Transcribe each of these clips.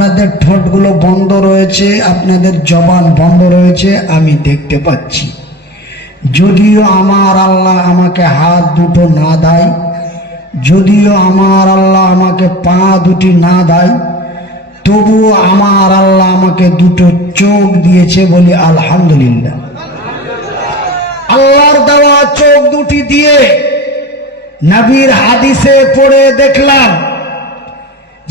আপনাদের ঠোঁটগুলো বন্ধ রয়েছে, আপনাদের জবান বন্ধ রয়েছে, আমি দেখতে পাচ্ছি। যদিও আমার আল্লাহ আমাকে হাত দুটো না দেয়, যদিও আমার আল্লাহ আমাকে পা দুটি না দেয়, তবুও আমার আল্লাহ আমাকে দুটো চোখ দিয়েছে, বলি আলহামদুলিল্লাহ। আল্লাহর দেওয়া চোখ দুটি দিয়ে নবীর হাদিসে পড়ে দেখলাম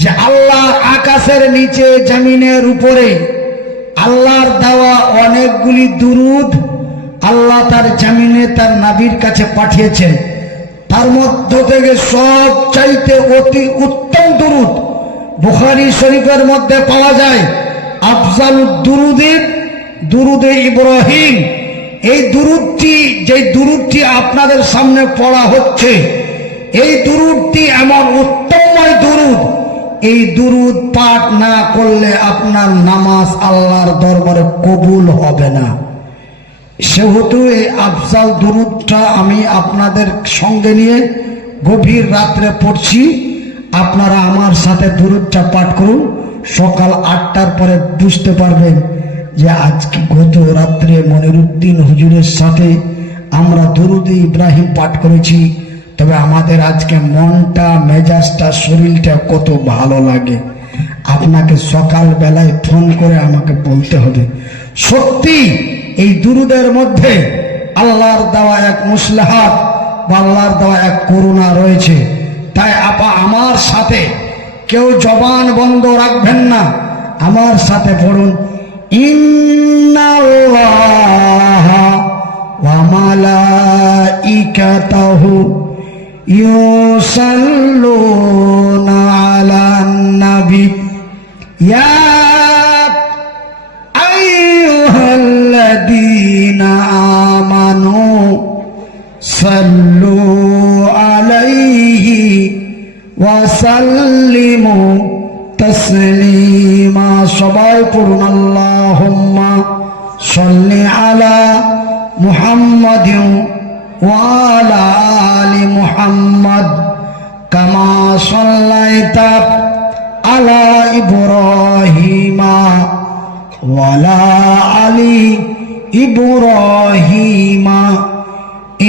যে আল্লাহর আকাশের নিচে জমিনের উপরে আল্লাহর দেওয়া অনেকগুলি দুরুদ আল্লাহ তার জমিনে তার নবীর কাছে পাঠিয়েছেন। তার মধ্য থেকে সব চাইতে অতি উত্তম দুরুদ বুখারী শরীফের মধ্যে পাওয়া যায়। আফজালুদ দুরুদের দুরুদে ইব্রাহিম। এই দুরুদটি, যে দুরুদটি আপনাদের সামনে পড়া হচ্ছে, এই দুরুদটি এমন উত্তমময় দুরুদ, এই দুরুদ পাঠ না করলে আপনার নামাজ আল্লাহর দরবারে কবুল হবে না। সেহেতু এই আফজাল দুরুদটা আমি আপনাদের সঙ্গে নিয়ে গভীর রাত্রে পড়ছি। আপনারা আমার সাথে দুরুদটা পাঠ করুন। সকাল 8টার পরে বুঝতে পারবেন যে আজকে গত রাত্রে মনিরুদ্দিন হুজুরের সাথে আমরা দুরুদে ইব্রাহিম পাঠ করেছি। তবে আমাদের আজকে মনটা, মেজাজটা, শরীরটা কত ভালো লাগে। আপনাকে সকাল বেলায় ফোন করে আমাকে বলতে হবে। সত্যি এই দুরুদের মধ্যে আল্লাহর দেওয়া এক মুসলাহাত বা আল্লাহর দেওয়া এক করুণা রয়েছে। তাই আপা আমার সাথে কেউ জবান বন্ধ রাখবেন না, আমার সাথে পড়ুন। ইন্নাল্লাহা ওয়া মালাইকাতাহু ইউসাল্লুনা আলান নবী ইয়া আইয়ুহাল্লাযীনা আমানু সাল্লু আলাইহি ওয়া সাল্লিমু তাসলিমা। সবাই পড়ুন আল্লাহুম্মা সাল্লি আলা মুহাম্মাদিন ওয়া আলা আলি মুহাম্মাদ কামা সাল্লাইতা আলা ইব্রাহিমা ওয়া আলা আলি ইব্রাহিমা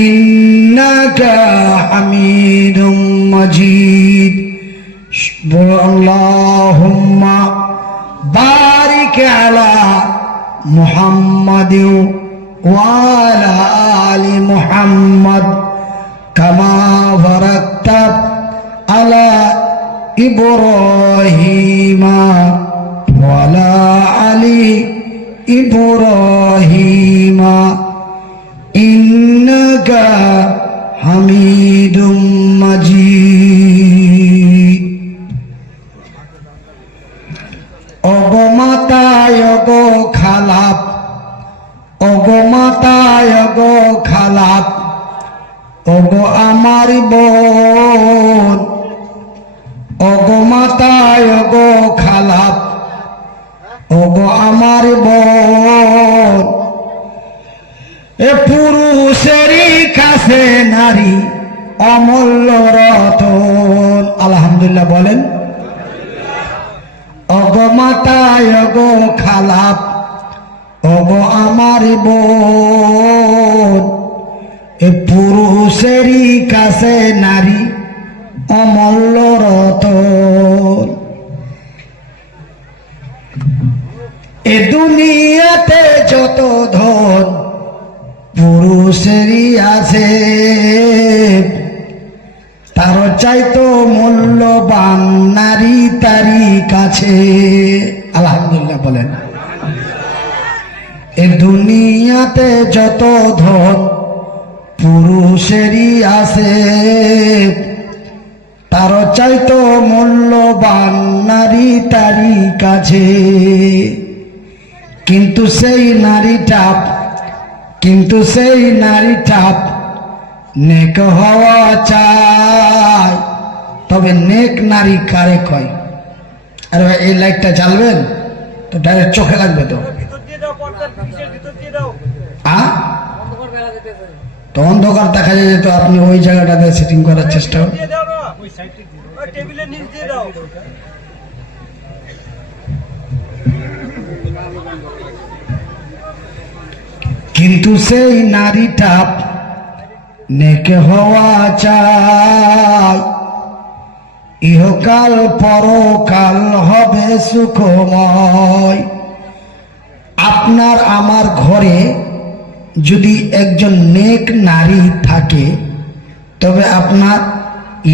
ইন্নাকা হামিদুম মাজিদ। আল্লাহুম্মা বারিক আলা মুহাম্মাদিন ওয়া আলা আলি মুহাম্মাদ কামা বারাকতা আলা ইব্রাহিমা ওয়া আলা আলি ইব্রাহিমা ইন্নাকা হামিদুম মাজিদ। ওগো মাতায় ওগো খালাপ, ওগো মাতায় ওগো খালাপ, ওগো আমার বোন, ওগো মাতায় ওগো খালাপ, ওগো আমার বোন। এ পুরুষেরই কাছে নারী অমূল্য রতন। আলহামদুলিল্লাহ বলেন। ওগো মাতায় ওগো খালাপ, ওগো আমার বোন। এ পুরুষেরই কাছে নারী অমূল্য রতন। এ দুনিয়াতে যত ধন পুরুষেরই আছে, তার চাইতো মূল্যবান নারী তারই কাছে। আলহামদুলিল্লাহ বলেন। এ দুনিয়াতে যত ধন পুরুষেরই আছে, তার চাইতো মূল্যবান নারী তারই কাছে। কিন্তু সেই নারীটা নেক হওয়া চায়। তবে নেক নারী কারে কয়? আরে ভাই এই লাইটটা জ্বালবেন তো ডাইরেক্ট চোখে লাগবে তো। তো অন্ধকার দেখা যায়, তো আপনি ওই জায়গাটাতে সেটিং করার চেষ্টা করুন। কিন্তু সেই নারীটা নেক হওয়া চাই, ইহকাল পরকাল হবে সুখময়। আপনার আমার ঘরে যদি একজন নেক নারী থাকে তবে আপনার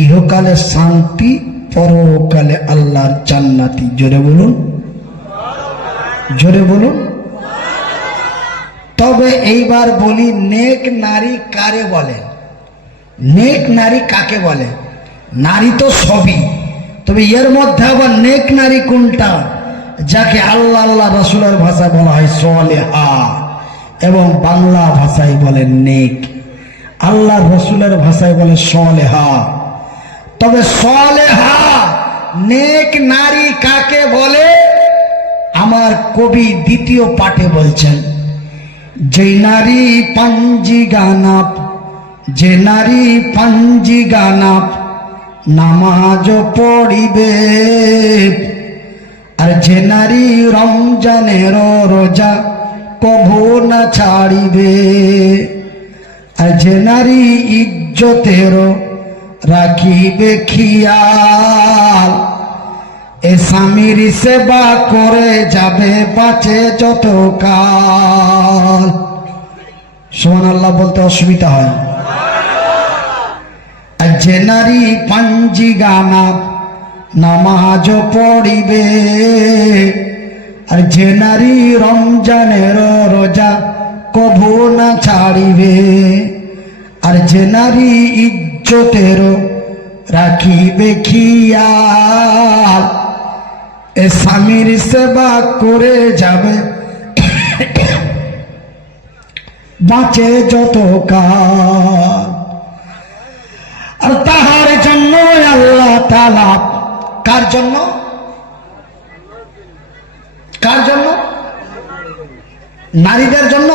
ইহকালে শান্তি, পরকালে আল্লাহর জান্নাতি। জোরে বলুন, জোরে বলুন। তবে এইবার বলি, নেক নারী কারে বলে? নেক নারী কাকে বলে? নারী তো সবই, তবে এর মধ্যে আবার নেক নারী কোনটা? যাকে আল্লাহ আল্লাহ রসুলের ভাষায় বলা হয় সালেহা, এবং বাংলা ভাষায় বলে নেক, আল্লাহ রসুলের ভাষায় বলে সালেহা। তবে সালেহা নেক নারী কাকে বলে? আমার কবি দ্বিতীয় পাঠে বলছেন, যে নারী পাঞ্জি গানাপ, যে নারী পাঞ্জি গানাপ নামাজ পড়িবে, আর যে নারী রমজানের রোজা কভু না ছাড়িবে, আর যে নারী ইজ্জতের রাখিবে খেয়াল, এ স্বামীর সেবা করে যাবে বাঁচে যত কাল। সুবহানাল্লাহ বলতে অসুবিধা হয়। আর যে নারী পাঞ্জি গানা নামাজ পড়িবে, আর যে নারী রমজানের রোজা কভু না ছাড়িবে, আর যে নারী ইজ্জতের রাখিবে খেয়াল, এ স্বামীর সেবা করে যাবে বাঁচে যত কাল। আর তাহার জন্য আল্লাহ তাআলা, কার জন্য? কার জন্য? নারীদের জন্য।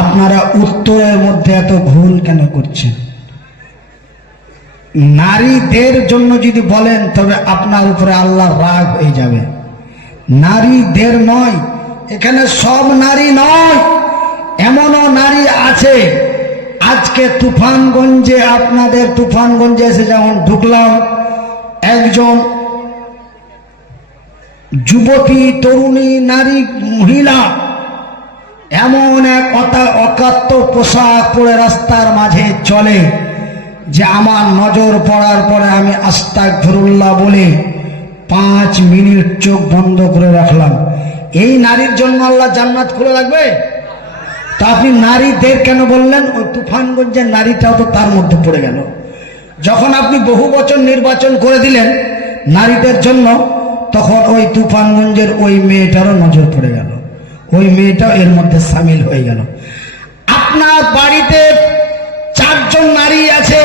আপনারা উত্তরের মধ্যে এত ভুল কেন করছেন? নারীদের জন্য যদি বলেন তবে আপনার উপরে আল্লাহ রাগ হয়ে যাবে। নারীদের নয়, এখানে সব নারী নয়, এমনও নারী আছে। আজকে তুফানগঞ্জে, আপনাদের তুফানগঞ্জে এসে যেমন ঢুকলাম, একজন যুবতী তরুণী নারী মহিলা এমন এক অকাত্য পোশাক পরে রাস্তার মাঝে চলে যে আমার নজর পড়ার পরে আমি আস্তাগফিরুল্লাহ বলে 5 মিনিট চোখ বন্ধ করে রাখলাম। এই নারীর জন্য আল্লাহ জান্নাত খুলে রাখবে? তা আপনি নারীদের কেন বললেন? ওই তুফানগঞ্জের নারীটাও তো তার মধ্যে পড়ে গেল। যখন আপনি বহু বছর নির্বাচন করে দিলেন নারীদের জন্য, তখন ওই তুফানগঞ্জের ওই মেয়েটারও নজর পড়ে গেল, ওই মেয়েটাও এর মধ্যে সামিল হয়ে গেল। আপনার বাড়িতে 4 জন নারী আছে,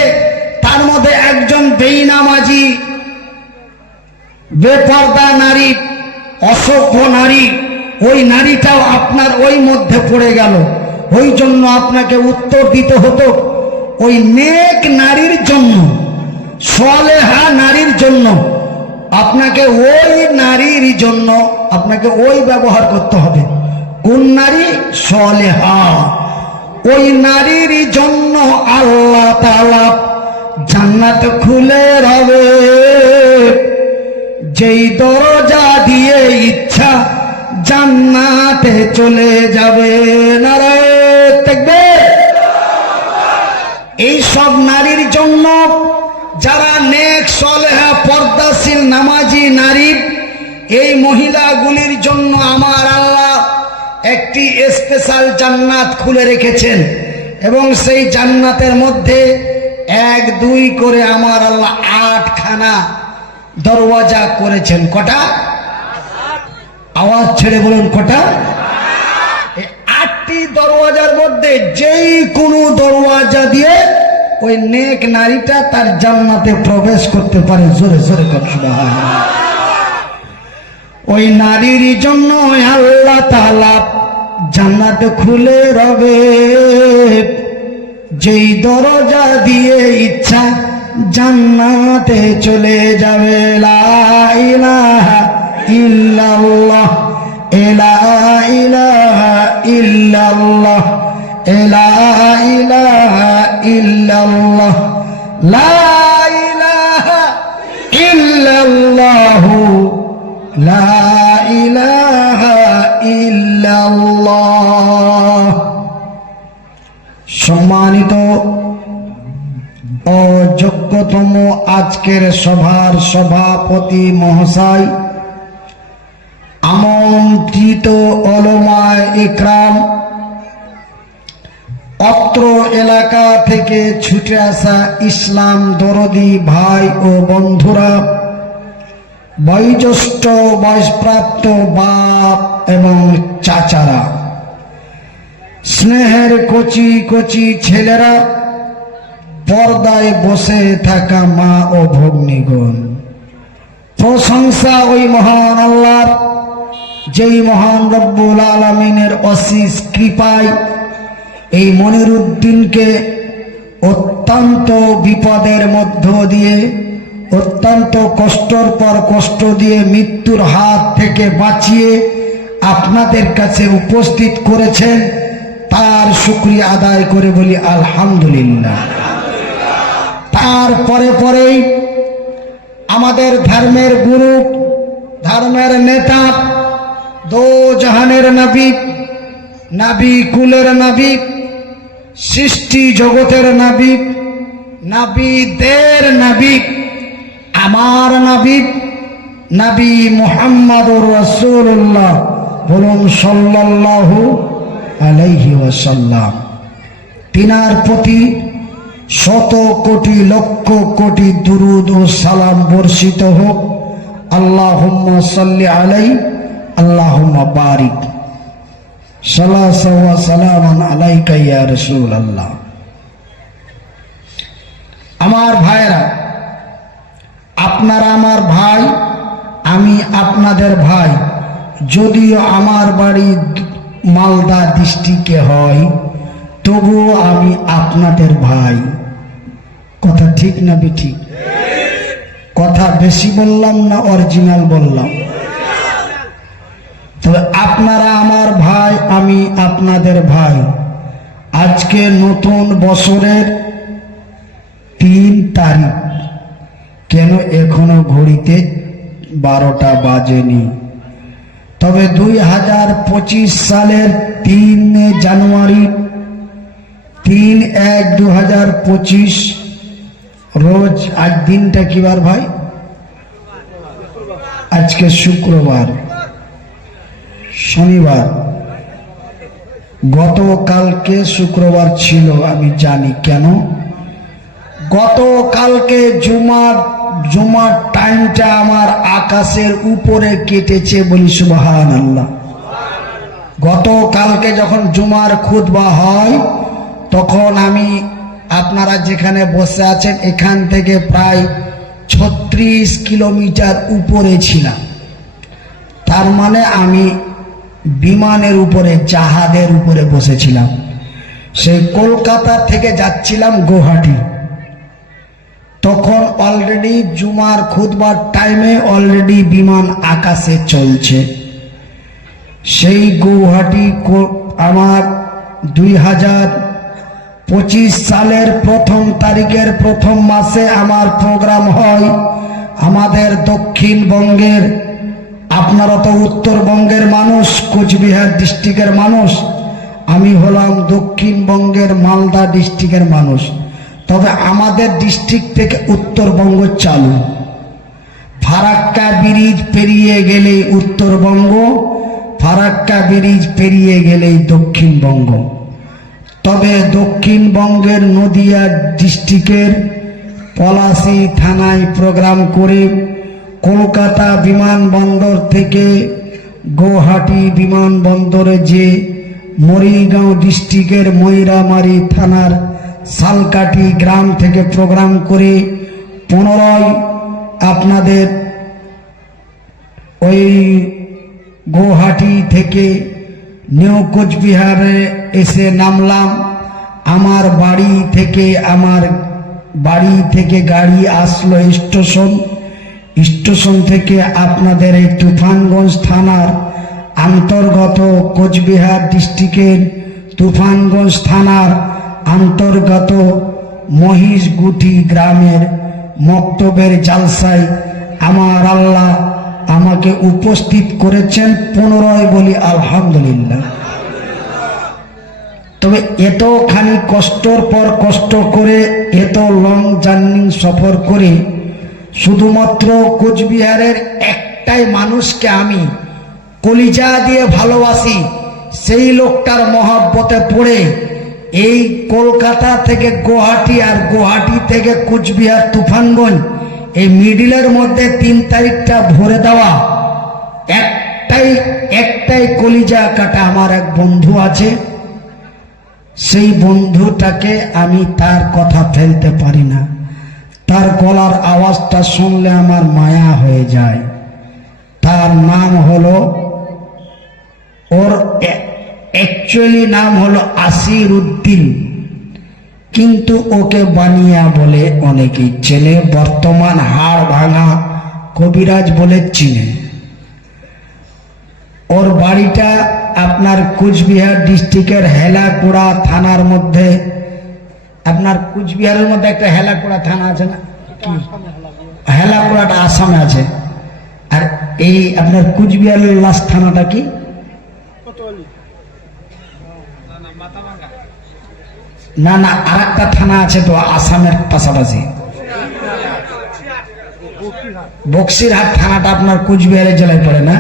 তার মধ্যে একজন বেঈনামাজি, বেপর্দা নারী, অসভ্য নারী, ওই নারীটাও আপনার ওই মধ্যে পড়ে গেল। ওই জন্য আপনাকে উত্তর দিতে হতো, ওই নেক নারীর জন্য, সালেহা নারীর জন্য, আপনাকে ওই নারীর জন্য আপনাকে ওই ব্যবহার করতে হবে। কোন নারী? সালেহা। ওই নারীর জন্য আল্লাহ তাআলা জান্নাত খুলে রাখবে। যেই দরজা দিয়ে ইচ্ছা জান্নাতে চলে যাবে। নারায়ে তাকবীর। এই সব নারীর জন্য, যারা নেক সালেহা পর্দাশীল নামাজি নারী, এই মহিলাগুলির জন্য আমার আল্লাহ একটি স্পেশাল জান্নাত খুলে রেখেছেন, এবং সেই জান্নাতের মধ্যে 1 2 করে আমার আল্লাহ 8খানা দরওয়াজা করেছেন। কটা? আওয়াজ ছেড়ে বলুন, কটা? এই 8টি দরওয়াজার মধ্যে যেই কোনো দরওয়াজা দিয়ে ওই নেক নারীটা তার জান্নাতে প্রবেশ করতে পারে। জোরে জোরে কথা সুবহানাল্লাহ। ওই নারীর জন্য আল্লাহ তাআলা জান্নাত খুলে রাখবে। যেই দরজা দিয়ে ইচ্ছা জান্নাতে চলে যাবে। লা ইলাহা ইল্লাল্লাহ, লা ইল্লাল্লাহু লা ইলাহা ইল্লাল্লাহ। সম্মানিত ও যোগ্যতম আজকের সভার সভাপতি মহাশয়, আমন্ত্রিত ওলামায়ে ইকরাম, অত্র এলাকা থেকে ছুটে আসা ইসলাম দরদি ভাই ও বন্ধুরা, বয়োজ্যেষ্ঠ বয়সপ্রাপ্ত বাপ এবং চাচারা, স্নেহের কচি কচি ছেলেরা, পর্দায় বসে থাকা মা ও ভগ্নীগণ, প্রশংসা ওই মহান আল্লাহর, যেই মহান রব্বুল আলামিনের অশেষ কৃপায় এই মনিরুদ্দিনকে অত্যন্ত বিপদের মধ্য দিয়ে, অত্যন্ত কষ্টর পর কষ্ট দিয়ে মৃত্যুর হাত থেকে বাঁচিয়ে আপনাদের কাছে উপস্থিত করেছেন। তার শুকরিয়া আদায় করে বলি আলহামদুলিল্লাহ। তারপরে পরেই আমাদের ধর্মের গুরু, ধর্মের নেতা, দো জাহানের নবী, নবী কুলের নবী, সৃষ্টি জগতের নবী, নবীদের নবী, আমার নবী, নবী মুহাম্মদুর রাসূলুল্লাহ, বলুন সাল্লাল্লাহু আলাইহি ওয়াসাল্লাম। তিনার প্রতি শত কোটি লক্ষ কোটি দুরুদ ও সালাম বর্ষিত হোক। আল্লাহুম্মা সাল্লি আলাইহি, আল্লাহুম্মা বারিক। সালাতু ওয়া সালামুন আলাইকা ইয়া রাসূলুল্লাহ। আমার ভাইরা, আপনারা আমার ভাই, আমি আপনাদের ভাই। যদিও আমার বাড়ি মালদা ডিস্ট্রিক্টে হয়, তবুও আমি আপনাদের ভাই। কথা ঠিক না বেঠিক? কথা বেশি বললাম না অরিজিনাল বললাম? তবে আপনারা আমার ভাই, আমি আপনাদের ভাই। আজকে নতুন বছরের 3 তারিখ, কেন এখনো ঘড়িতে 12টা বাজেনি। তবে 2025 সালের 3 জানুয়ারি, 3/1/2025 রোজ, আজ দিনটা কি বার ভাই? আজকে শুক্রবার, শনিবার। গতকালকে শুক্রবার ছিল, আমি জানি কেন। গতকালকে জুমার টাইমটা আমার আকাশের উপরে কেটেছে, বলি সুবহানাল্লাহ। গতকালকে যখন জুমার খুতবা হয়, তখন আমি আপনারা যেখানে বসে আছেন এখান থেকে প্রায় 36 কিলোমিটার উপরে ছিলাম। তার মানে আমি বিমানের উপরে, জাহাজের উপরে বসেছিলাম। সেই কলকাতা থেকে যাচ্ছিলাম গুয়াহাটি। তখন অলরেডি জুমার খুতবার টাইমে অলরেডি বিমান আকাশে চলছে। সেই গুয়াহাটি আমার 2025 সালের 1 তারিখের 1 মাসে আমার প্রোগ্রাম হয়। আমাদের দক্ষিণবঙ্গের, আপনারা তো উত্তরবঙ্গের মানুষ, কোচবিহার ডিস্ট্রিক্টের মানুষ, আমি হলাম দক্ষিণবঙ্গের মালদা ডিস্ট্রিক্টের মানুষ। তবে আমাদের ডিস্ট্রিক্ট থেকে উত্তরবঙ্গ চালু। ফারাক্কা ব্রিজ পেরিয়ে গেলেই উত্তরবঙ্গ, ফারাক্কা ব্রিজ পেরিয়ে গেলেই দক্ষিণবঙ্গ। তবে দক্ষিণবঙ্গের নদিয়া ডিস্ট্রিক্টের পলাশী থানায় প্রোগ্রাম করে কলকাতা বিমানবন্দর থেকে গুয়াহাটি বিমানবন্দরে যে মরিগাঁও ডিস্ট্রিক্টের ময়রামারি থানার শালকাঠি গ্রাম থেকে প্রোগ্রাম করে 15 আপনাদের ওই গুয়াহাটি থেকে নিউ কোচবিহারে এসে নামলাম। আমার বাড়ি থেকে গাড়ি আসলো স্টেশন থেকে আপনাদের এই তুফানগঞ্জ থানার অন্তর্গত, কোচবিহার ডিস্ট্রিক্টের তুফানগঞ্জ থানার অন্তর্গত মহিষগুটি গ্রামের মক্তবের জালসায় আমার আল্লাহ আমাকে উপস্থিত করেছেন। 15 বলি আলহামদুলিল্লাহ। তবে এতখানি কষ্টর পর কষ্ট করে, এত লং জার্নি সফর করে, শুধুমাত্র কোচবিহারের একটাই মানুষকে আমি কলিজা দিয়ে ভালোবাসি, সেই লোকটার মহব্বতে পড়ে এই কলকাতা থেকে গুয়াহাটি আর গুয়াহাটি থেকে কোচবিহার তুফানগঞ্জ এই মিডিলের মধ্যে 3 তারিখটা ভরে দেওয়া একটাই কলিজা কাটা আমার এক বন্ধু আছে। সেই বন্ধুটাকে আমি তার কথা ফেলতে পারি না, তার গলার আওয়াজটা শুনলে আমার মায়া হয়ে যায়। তার নাম হলো, ওর অ্যাকচুয়ালি নাম হলো আসির উদ্দিন, কিন্তু ওকে বানিয়া বলে অনেকেই চেনে, বর্তমান হাড় ভাঙা কবিরাজ বলে চিনে। ওর বাড়িটা আপনার কোচবিহার ডিস্ট্রিক্টের হেলাকুড়া থানার মধ্যে। আপনার কোচবিহারের মধ্যে একটা হেলাকুড়া থানা আছে না? হেলাকুড়াটা আসামে আছে। আর এই আপনার কোচবিহারের লাস্ট থানাটা কি? না না, আর একটা থানা আছে তো আসামের পাশাপাশি, বক্সিরহাট থানাটা আপনার কোচবিহারের জেলায় পড়ে না?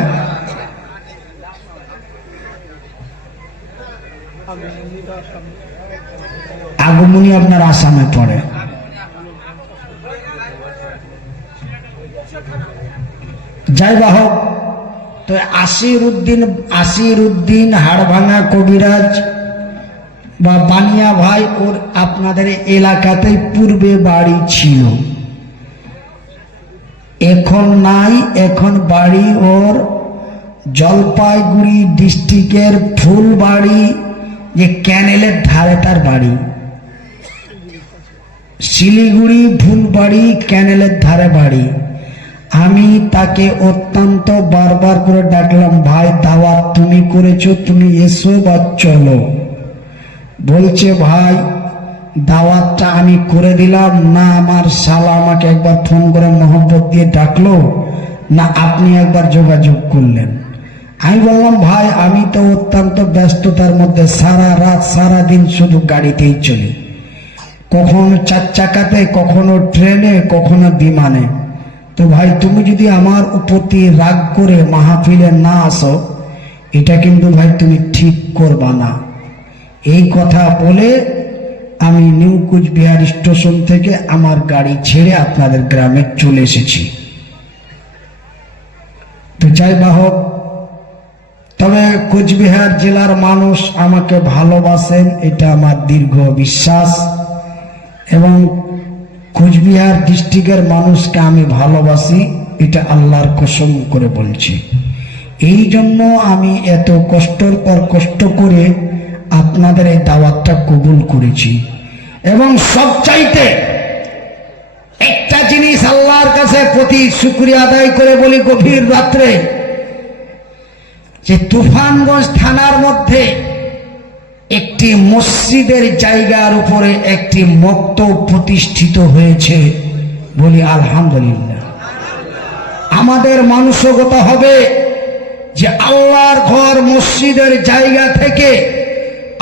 আগমনী আপনার আসামে পড়ে। যাই বা হোক, তো আসির উদ্দিন হাড়ভাঙা কবিরাজ বা বানিয়া ভাই, ওর আপনাদের এলাকাতে পূর্বে বাড়ি ছিল, এখন নাই। এখন বাড়ি ওর জলপাইগুড়ি ডিস্ট্রিক্টের ফুলবাড়ি, যে ক্যানেলের ধারে তার বাড়ি, শিলিগুড়ি ফুলবাড়ি ক্যানেলের ধারে বাড়ি। আমি তাকে অত্যন্ত বারবার করে ডাকলাম, ভাই দাওয়াত তুমি করেছো, তুমি এসো বা চলো। বলছে ভাই দাওয়াতটা আমি করে দিলাম না, আমার শালা আমাকে একবার ফোন করে মহব্বত দিয়ে ডাকলো, না আপনি একবার যোগাযোগ করলেন। আমি বললাম ভাই আমি তো অত্যন্ত ব্যস্ততার মধ্যে, সারা রাত সারা দিন শুধু গাড়িতেই চলি, কখনো 4 চাকাতে, কখনো ট্রেনে, কখনো বিমানে। তো ভাই তুমি যদি আমার উপরতি রাগ করে মাহফিলে না আসো, এটা কিন্তু ভাই তুমি ঠিক করবা না। এই কথা বলে আমি নিউ কোচবিহার স্টেশন থেকে আমার গাড়ি ছেড়ে আপনাদের গ্রামে চলে এসেছি। তো যাই বা হোক, তবে কোচবিহার জেলার মানুষ আমাকে ভালোবাসেন, এটা আমার দীর্ঘ বিশ্বাস, এবং কোচবিহার ডিস্ট্রিক্টের মানুষকে আমি ভালোবাসি, এটা আল্লাহর কসম করে বলছি। এই জন্য আমি এত কষ্টের পর কষ্ট করে আপনাদের এই দাওয়াতটা কবুল করেছি। এবং সবচাইতে একটা জিনিস আল্লাহর কাছে প্রতি শুকরিয়া আদায় করে বলি গভীর রাত্রে, যে তুফানগঞ্জ থানার মধ্যে একটি মসজিদের জায়গার উপরে একটি মক্তব প্রতিষ্ঠিত হয়েছে, বলি আলহামদুলিল্লাহ। আমাদের মানসিকতা হবে যে আল্লাহর ঘর মসজিদের জায়গা থেকে,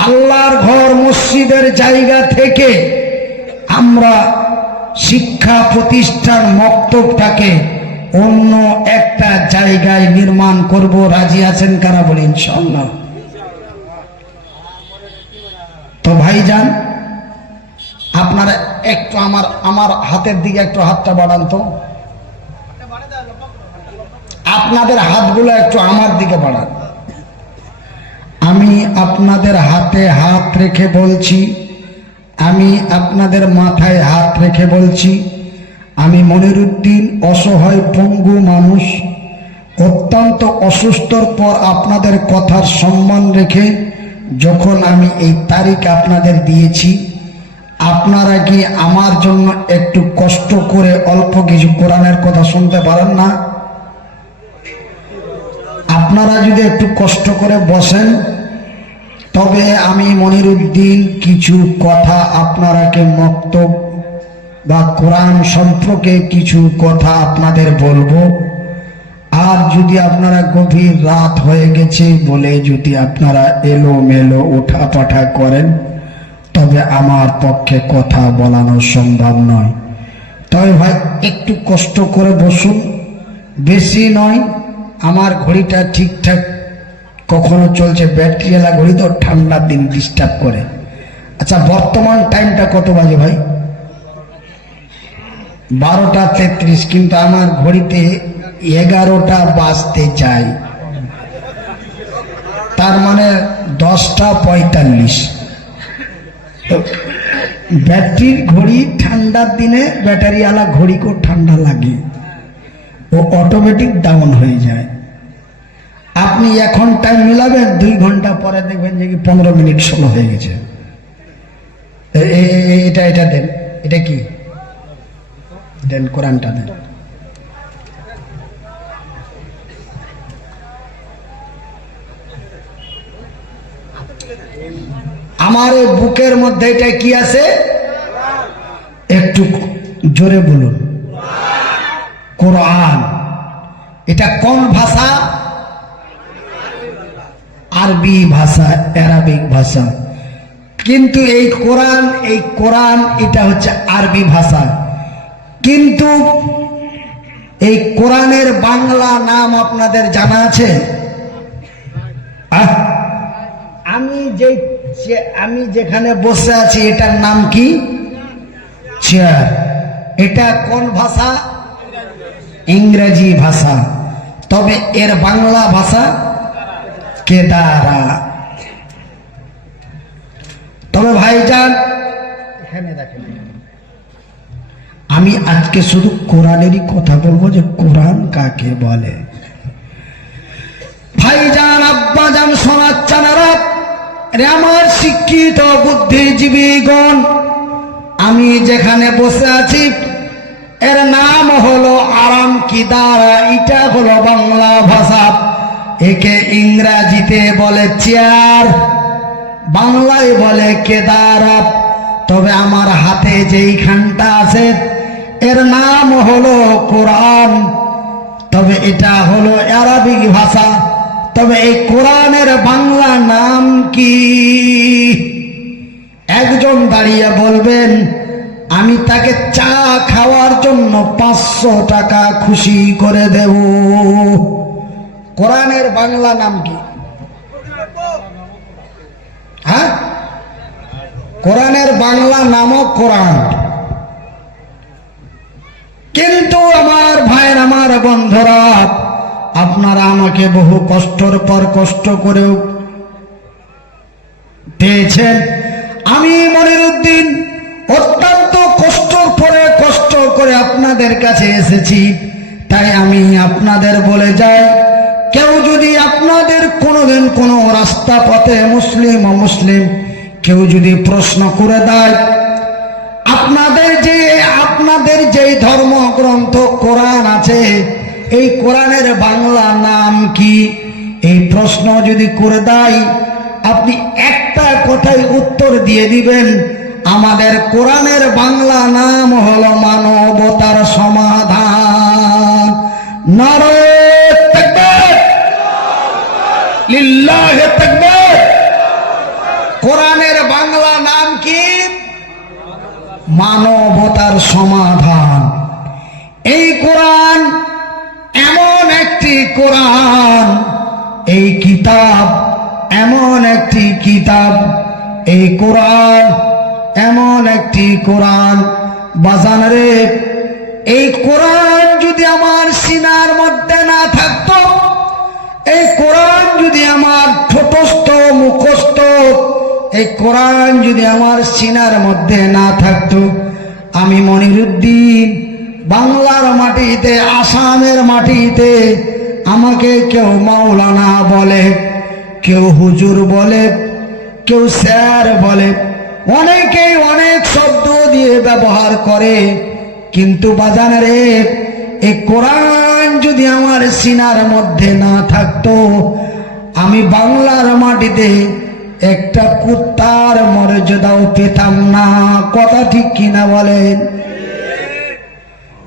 আল্লাহর ঘর মসজিদের জায়গা থেকে আমরা শিক্ষা প্রতিষ্ঠান মক্তবটাকে অন্য একটা জায়গায় নির্মাণ করব। রাজি আছেন কারা? বলি ইনশাআল্লাহ। তো ভাইজান আপনারা একটু আমার হাতের দিকে একটু হাতটা বাড়ান তো, আপনাদের হাতগুলো একটু আমার দিকে বাড়ান। আমি আপনাদের হাতে হাত রেখে বলছি, আমি আপনাদের মাথায় হাত রেখে বলছি, আমি মনিরুদ্দিন অসহায় পঙ্গু মানুষ, অত্যন্ত অসুস্থর পর আপনাদের কথার সম্মান রেখে যখন আমি এই তারিখ আপনাদের দিয়েছি, আপনারা কি আমার জন্য একটু কষ্ট করে অল্প কিছু কোরআনের কথা শুনতে পারেন না? আপনারা যদি একটু কষ্ট করে বসেন, তবে আমি মনিরুদ্দিন কিছু কথা আপনারাকে মক্তব বা কোরআন সম্পর্কে কিছু কথা আপনাদের বলবো। আর যদি আপনারা গভীর রাত হয়ে গেছে বলে যদি আপনারা এলোমেলো ওঠাপাঠা করেন, তবে আমার পক্ষে কথা বলানো সম্ভব নয়। তবে ভাই একটু কষ্ট করে বসুন, বেশি নয়। আমার ঘড়িটা ঠিকঠাক কখনো চলছে, ব্যাটারিওয়ালা ঘড়ি তো ঠান্ডার দিন ডিস্টার্ব করে। আচ্ছা, বর্তমান টাইমটা কত বাজে ভাই? 12:33, কিন্তু আমার ঘড়িতে 11টা বাজতে চাই, তার মানে 10:45। ব্যাটারির ঘড়ি ঠান্ডার দিনে ব্যাটারিওয়ালা ঘড়িকেও ঠান্ডা লাগে, ও অটোমেটিক ডাউন হয়ে যায়। আপনি এখন টাইম মিলাবেন, 2 ঘন্টা পরে দেখবেন যে 15 মিনিট স্লো হয়ে গেছে। এটা দেন, এটা কি দেন, কোরআনটা দেন। আমার এই বুকের মধ্যে এটা কি আছে? একটু জোরে বলুন, কোরআন। এটা কোন ভাষা? আরবি ভাষা, আরবিক ভাষা। কিন্তু এই কোরআন এটা হচ্ছে আরবি ভাষা। কিন্তু এই কোরআনের বাংলা নাম আপনাদের জানা আছে? আমি যেখানে বসে আছি এটার নাম কি? চেয়ার। এটা কোন ভাষা? ইংরেজি ভাষা। তবে এর বাংলা ভাষা কেদারা। তবে ভাইজান এখানে দেখেন, আমি আজকে শুধু কোরআনেরই কথা বলবো, যে কোরআন কাকে বলে। ভাইজান, আব্বাজান, সোনাচ্চানারা, আমার শিক্ষিত বুদ্ধিজীবীগণ, আমি যেখানে বসে আছি এর নাম হলো আরাম কিদারা। এটা হলো বাংলা ভাষা। একে ইংরেজিতে বলে চেয়ার, বাংলায় বলে কেদারা। তবে আমার হাতে যেইখানটা আছে এর নাম হলো কোরআন। তবে এটা হলো আরবিক ভাষা। তবে এই কোরআনের বাংলা নাম কি? একজন দাঁড়িয়ে বলবেন, আমি তাকে চা খাওয়ার জন্য 500 টাকা খুশি করে দেব। কোরআনের বাংলা নাম কি? হ্যাঁ, কোরআনের বাংলা নামও কোরআন। কিন্তু আমার ভাইয়ের, আমার বন্ধুরা, আপনারা আমাকে বহু কষ্টর পর কষ্ট করেও পেয়েছেন। আমি মনিরউদ্দিন অত্যন্ত কষ্টর পরে কষ্ট করে আপনাদের কাছে এসেছি। তাই আমি আপনাদের বলে যাই, কেউ যদি আপনাদের কোনোদিন কোনো রাস্তা পথে মুসলিম কেউ যদি প্রশ্ন করে দেয়, আপনাদের যে ধর্মগ্রন্থ কোরআন আছে, এই কোরআনের বাংলা নাম কি, এই প্রশ্ন যদি করে দেয়, আপনি একটা কথাই উত্তর দিয়ে দিবেন, আমাদের কোরআনের বাংলা নাম হলো মানবতার সমাধান। নারে তাকবীর, লিল্লাহি তাকবীর। কোরআনের বাংলা নাম কি? মানবতার সমাধান। এই কোরআন এমন একটি কোরআন, এই কিতাব এমন একটি কিতাব, এই কোরআন এমন একটি কোরআন। বাজান রে, এই কোরআন যদি আমার সিনার মধ্যে না থাকতো, এই কোরআন যদি আমার ঠোঁটস্থ মুখস্থ, এই কোরআন যদি আমার সিনার মধ্যে না থাকতো, আমি মনিরউদ্দিন বাংলার মাটিতে, আসামের মাটিতে আমাকে কেউ মাওলানা বলে, কেউ হুজুর বলে, কেউ স্যার বলে, অনেকেই অনেক শব্দ দিয়ে ব্যবহার করে। কিন্তু বাজান রে, এই কোরআন যদি আমার সিনার মধ্যে না থাকতো, আমি বাংলার মাটিতে একটা কুত্তার মর্যাদাও পেতাম না। কথা ঠিক কিনা বলেন?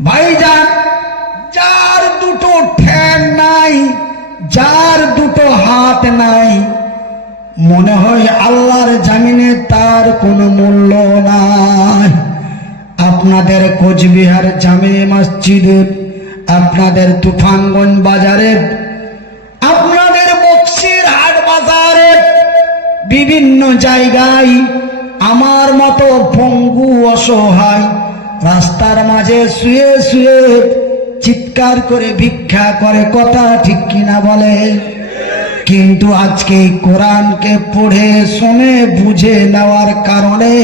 ভাইজান, যার দুটো ঠ্যাং নাই, যার দুটো হাত নাই, মনে হয় আল্লাহর জামিনে তার কোনো মূল্য নাই। আপনাদের কোচবিহার জামে মসজিদে, আপনাদের তুফানগঞ্জ বাজারে, আপনাদের বক্সির হাট বাজারে, বিভিন্ন জায়গায় আমার মতো পঙ্গু অসহায় রাস্তার মাঝে শুয়ে শুয়ে চিৎকার করে ভিক্ষা করে, কথা ঠিক কিনা বলে? কিন্তু আজকে কোরআনকে পড়ে শুনে বুঝে নেওয়ার কারণে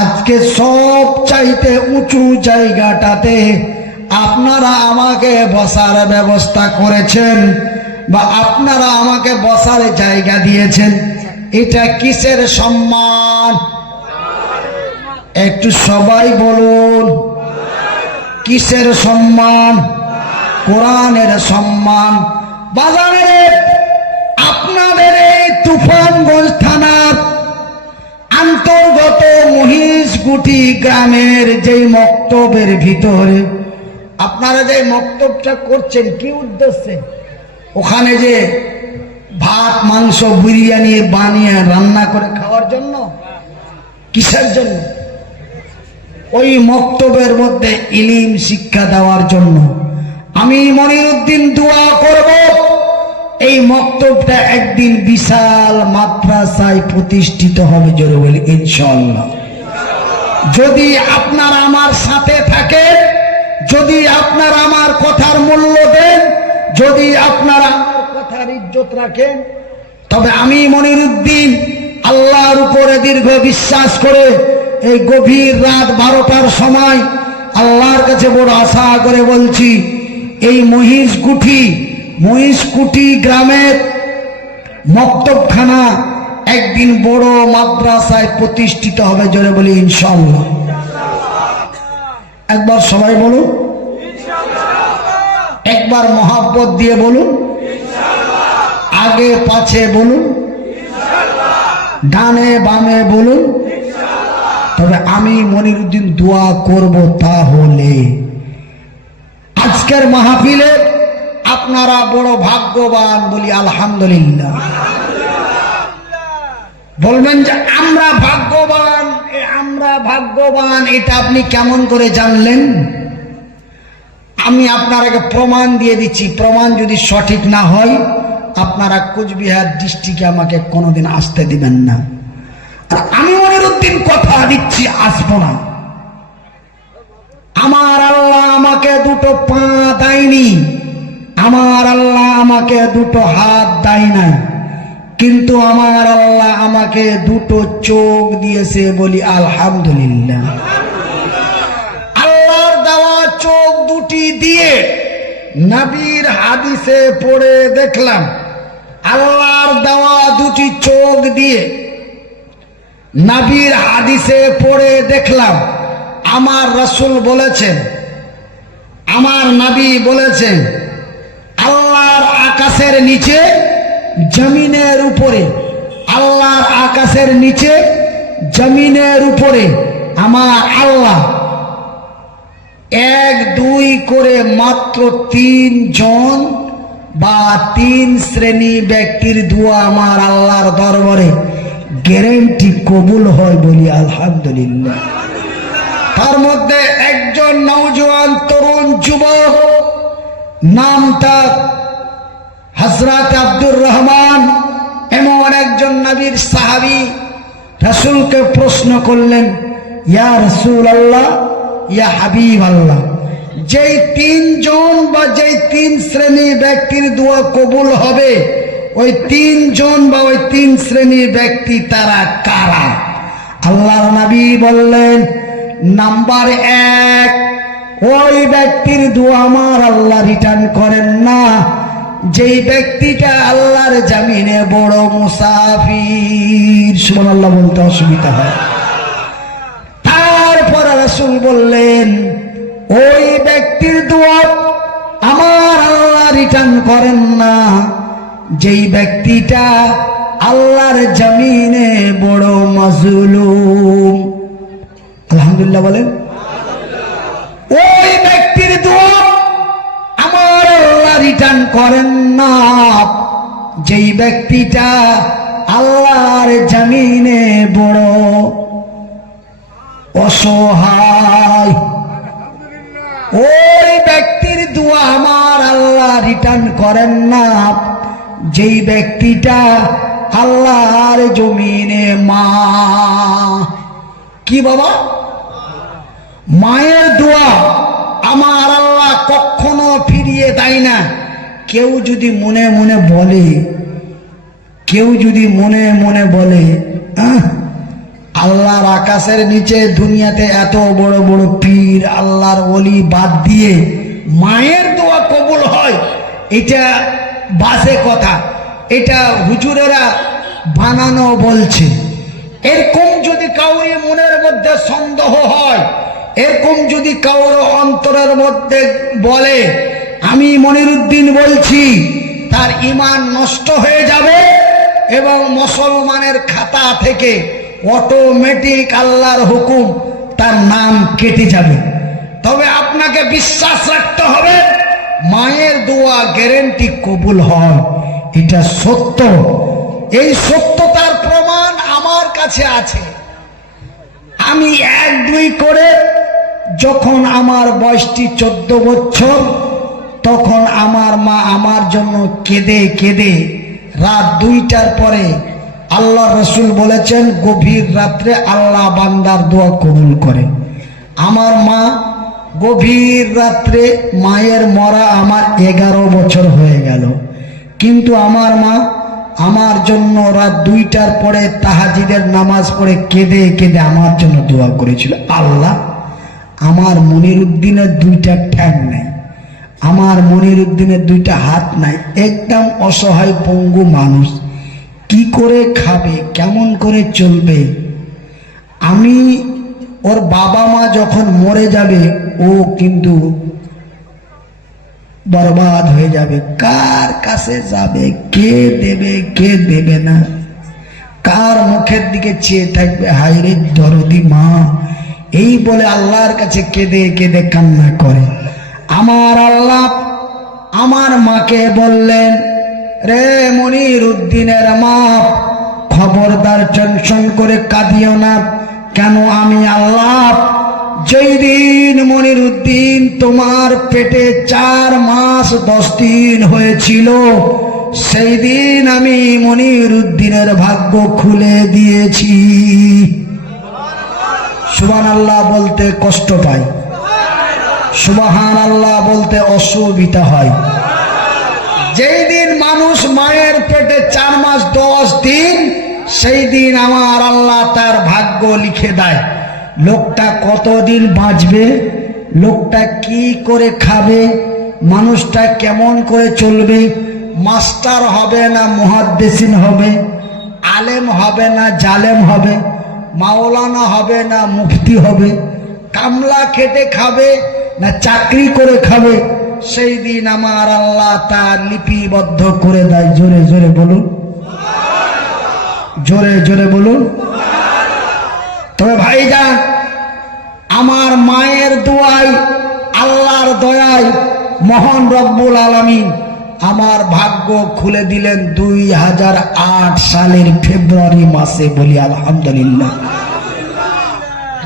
আজকে সব চাইতে উঁচু জায়গাটাতে আপনারা আমাকে বসার ব্যবস্থা করেছেন বা আপনারা আমাকে বসার জায়গা দিয়েছেন। এটা কিসের সম্মান? একটু সবাই বলুন, কিসের সম্মান? কোরআনের সম্মান। বাজারের আপনাদের এই তুফানগঞ্জ থানার অন্তর্গত মহিষগুটি গ্রামের যেই মক্তবের ভিতরে আপনারা যে মক্তবটা করছেন, কি উদ্দেশ্যে? ওখানে যে ভাত মাংস বিরিয়ানি বানিয়ে রান্না করে খাওয়ার জন্য? কিসের জন্য? ওই মক্তবের মধ্যে ইলম শিক্ষা দেওয়ার জন্য। আমি মনিরউদ্দিন দোয়া করব এই মক্তবটা একদিন বিশাল মাদ্রাসায় প্রতিষ্ঠিত হবে, জোরে বলি ইনশাআল্লাহ। যদি আপনারা আমার সাথে থাকেন, যদি আপনারা আমার কথার মূল্য দেন, যদি আপনারা আমার কথার ইজ্জত রাখেন, তবে আমি মনিরউদ্দিন আল্লাহর উপরে দীর্ঘ বিশ্বাস করে এই গভীর রাত 12টার সময় আল্লাহর কাছে বড় আশা করে বলছি, এই মহিষকুটি গ্রামের মক্তবখানা একদিন বড় মাদ্রাসায় প্রতিষ্ঠিত হবে, জোরে বলি ইনশাআল্লাহ। একবার সবাই বলুন, একবার মহাব্বত দিয়ে বলুন, আগে পাছে বলুন, ডানে বামে বলুন। তবে আমি মনিরউদ্দিন দোয়া করব, তাহলে আজকের মাহফিলে আপনারা বড় ভাগ্যবান, বলি আলহামদুলিল্লাহ। বলবেন যে আমরা ভাগ্যবান, আমরা ভাগ্যবান, এটা আপনি কেমন করে জানলেন? আমি আপনাকে প্রমাণ দিয়ে দিচ্ছি। প্রমাণ যদি সঠিক না হয় আপনারা কোচবিহার ডিস্ট্রিক্টে আমাকে কোনোদিন আসতে দিবেন না। আর আমি মনিরউদ্দিন কথা দিচ্ছি, আসবো না। আমার আল্লাহ আমাকে দুটো পা দেয়নি, আমার আল্লাহ আমাকে দুটো হাত দেয় নাই, কিন্তু আমার আল্লাহ আমাকে দুটো চোখ দিয়েছে, বলি আলহামদুলিল্লাহ। আল্লাহর দেওয়া চোখ দুটি দিয়ে নবীর হাদিসে পড়ে দেখলাম, আল্লাহর দেওয়া দুটি চোখ দিয়ে নবীর হাদিসে পড়ে দেখলাম, আমার রাসূল বলেছেন, আমার নবী বলেছেন, আল্লাহর আকাশের নিচে জমিনের উপরে, আল্লাহর আকাশের নিচে জমিনের উপরে আমার আল্লাহ 1-2 করে মাত্র 3 জন বা 3 শ্রেণী ব্যক্তির দোয়া আমার আল্লাহর দরবারে গ্যারান্টি কবুল হয়, বলি আলহামদুলিল্লাহ। তার মধ্যে একজন নওজোয়ান তরুণ যুবক, নাম তার হযরত আব্দুর রহমান, এমন একজন নবীর সাহাবী রাসূলকে প্রশ্ন করলেন, ইয়া রাসূলুল্লাহ, ইয়া হাবিব আল্লাহ, যেই 3 জন বা যেই 3 শ্রেণী ব্যক্তির দোয়া কবুল হবে, ওই 3 জন বা ওই 3 শ্রেণী ব্যক্তি তারা কারা? আল্লাহর নবী বললেন, নাম্বার 1, ওই ব্যক্তির দোয়া আমার আল্লাহ রিটার্ন করেন না, যেই ব্যক্তিটা আল্লাহর জামিনে বড় মুসাফির। সুবহানাল্লাহ বলতে অসুবিধা হয়। তারপর রাসূল বললেন, ওই ব্যক্তির দোয়া আমার আল্লাহ রিটার্ন করেন না, যেই ব্যক্তিটা আল্লাহর জমিনে বড় মাজলুম। আলহামদুলিল্লাহ বলেন। ওই ব্যক্তি রিটার্ন করেন না যেই ব্যক্তিটা আল্লাহর জমিনে বড় অসহায়, ওই ব্যক্তির দোয়া আমার আল্লাহ রিটার্ন করেন না যেই ব্যক্তিটা আল্লাহর জমিনে মা। কি বাবা? মায়ের দোয়া আমার আল্লাহ কখনো ফিরিয়ে দেয় না। কেউ যদি মনে মনে বলে, কেউ যদি মনে মনে বলে আল্লাহর আকাশের নিচে দুনিয়াতে এত বড় বড় পীর আল্লাহর ওলি বাদ দিয়ে মায়ের দোয়া কবুল হয়, এটা বাজে কথা, এটা হুজুরেরা বানানো বলছে। এরকম যদি কাউরি মনের মধ্যে সন্দেহ হয়, এরকম যদি কারোর অন্তরের মধ্যে বলে আমি মনিরুদ্দিন বলছি, তার ঈমান নষ্ট হয়ে যাবে এবং মুসলমানের খাতা থেকে অটোমেটিক আল্লাহর হুকুম তার নাম কেটে যাবে। তবে আপনাকে বিশ্বাস রাখতে হবে মায়ের দোয়া গ্যারান্টি কবুল হয়, এটা সত্য। এই সত্যতার প্রমাণ আমার কাছে আছে। আমি 1-2 করে যখন আমার বয়সটি 14 বছর, তখন আমার মা আমার জন্য কেঁদে কেঁদে রাত 2টার পরে, আল্লাহ রসুল বলেছেন গভীর রাত্রে আল্লাহ বান্দার দোয়া কবুল করে। আমার মা গভীর রাত্রে, মায়ের মরা আমার 11 বছর হয়ে গেল, কিন্তু আমার মা আমার জন্য রাত 2টার পরে তাহাজ্জুদের নামাজ পড়ে কেঁদে কেঁদে আমার জন্য দোয়া করেছিল। আল্লাহ, আমার মনিরুদ্দিনের 2টা ঠ্যাং নাই, আমার মনিরুদ্দিনের 2টা হাত নাই, একদম অসহায় পঙ্গু মানুষ, কি করে খাবে, কেমন করে চলবে? আমি ওর বাবা মা যখন মরে যাবে ও কিন্তু বরবাদ হয়ে যাবে। কার কাছে যাবে, কে দেবে কে দেবে না, কার মুখের দিকে চেয়ে থাকবে? হায়রে দরদি মা, এই বলে আল্লাহর কাছে কেঁদে কেঁদে কান্না করে। আমার আল্লাহ আমার মাকে বললেন, রে মনিরুদ্দিনের মা, খবরদার টেনশন করে কাঁদিও না। কেন? আমি আল্লাহ যেই দিন মনিরুদ্দিন তোমার পেটে 4 মাস 10 দিন হয়েছিল, সেই দিন আমি মনিরুদ্দিনের ভাগ্য খুলে দিয়েছি। সুবহানাল্লাহ বলতে কষ্ট পাই, সুবহানাল্লাহ বলতে অসুবিধা হয়। যেই দিন মানুষ মায়ের পেটে 4 মাস 10 দিন, সেই দিন আমার আল্লাহ তার ভাগ্য লিখে দেয়। লোকটা কতদিন বাঁচবে, লোকটা কি করে খাবে, মানুষটা কেমন করে চলবে, মাস্টার হবে না মুহাদ্দিসিন হবে, আলেম হবে না জালেম হবে, মাওলানা হবে না মুফতি হবে, কামলা খেটে খাবে না চাকরি করে খাবে, সেই দিন আমার আল্লাহ তার লিপিবদ্ধ করে দেয়। জোরে জোরে বলুন, জোরে জোরে বলুন। তবে ভাইজান, আমার মায়ের দোয়ায়, আল্লাহর দয়ায় মহান রব্বুল আলামিন আমার ভাগ্য খুলে দিলেন 2008 সালের ফেব্রুয়ারি মাসে। বলি আলহামদুলিল্লাহ।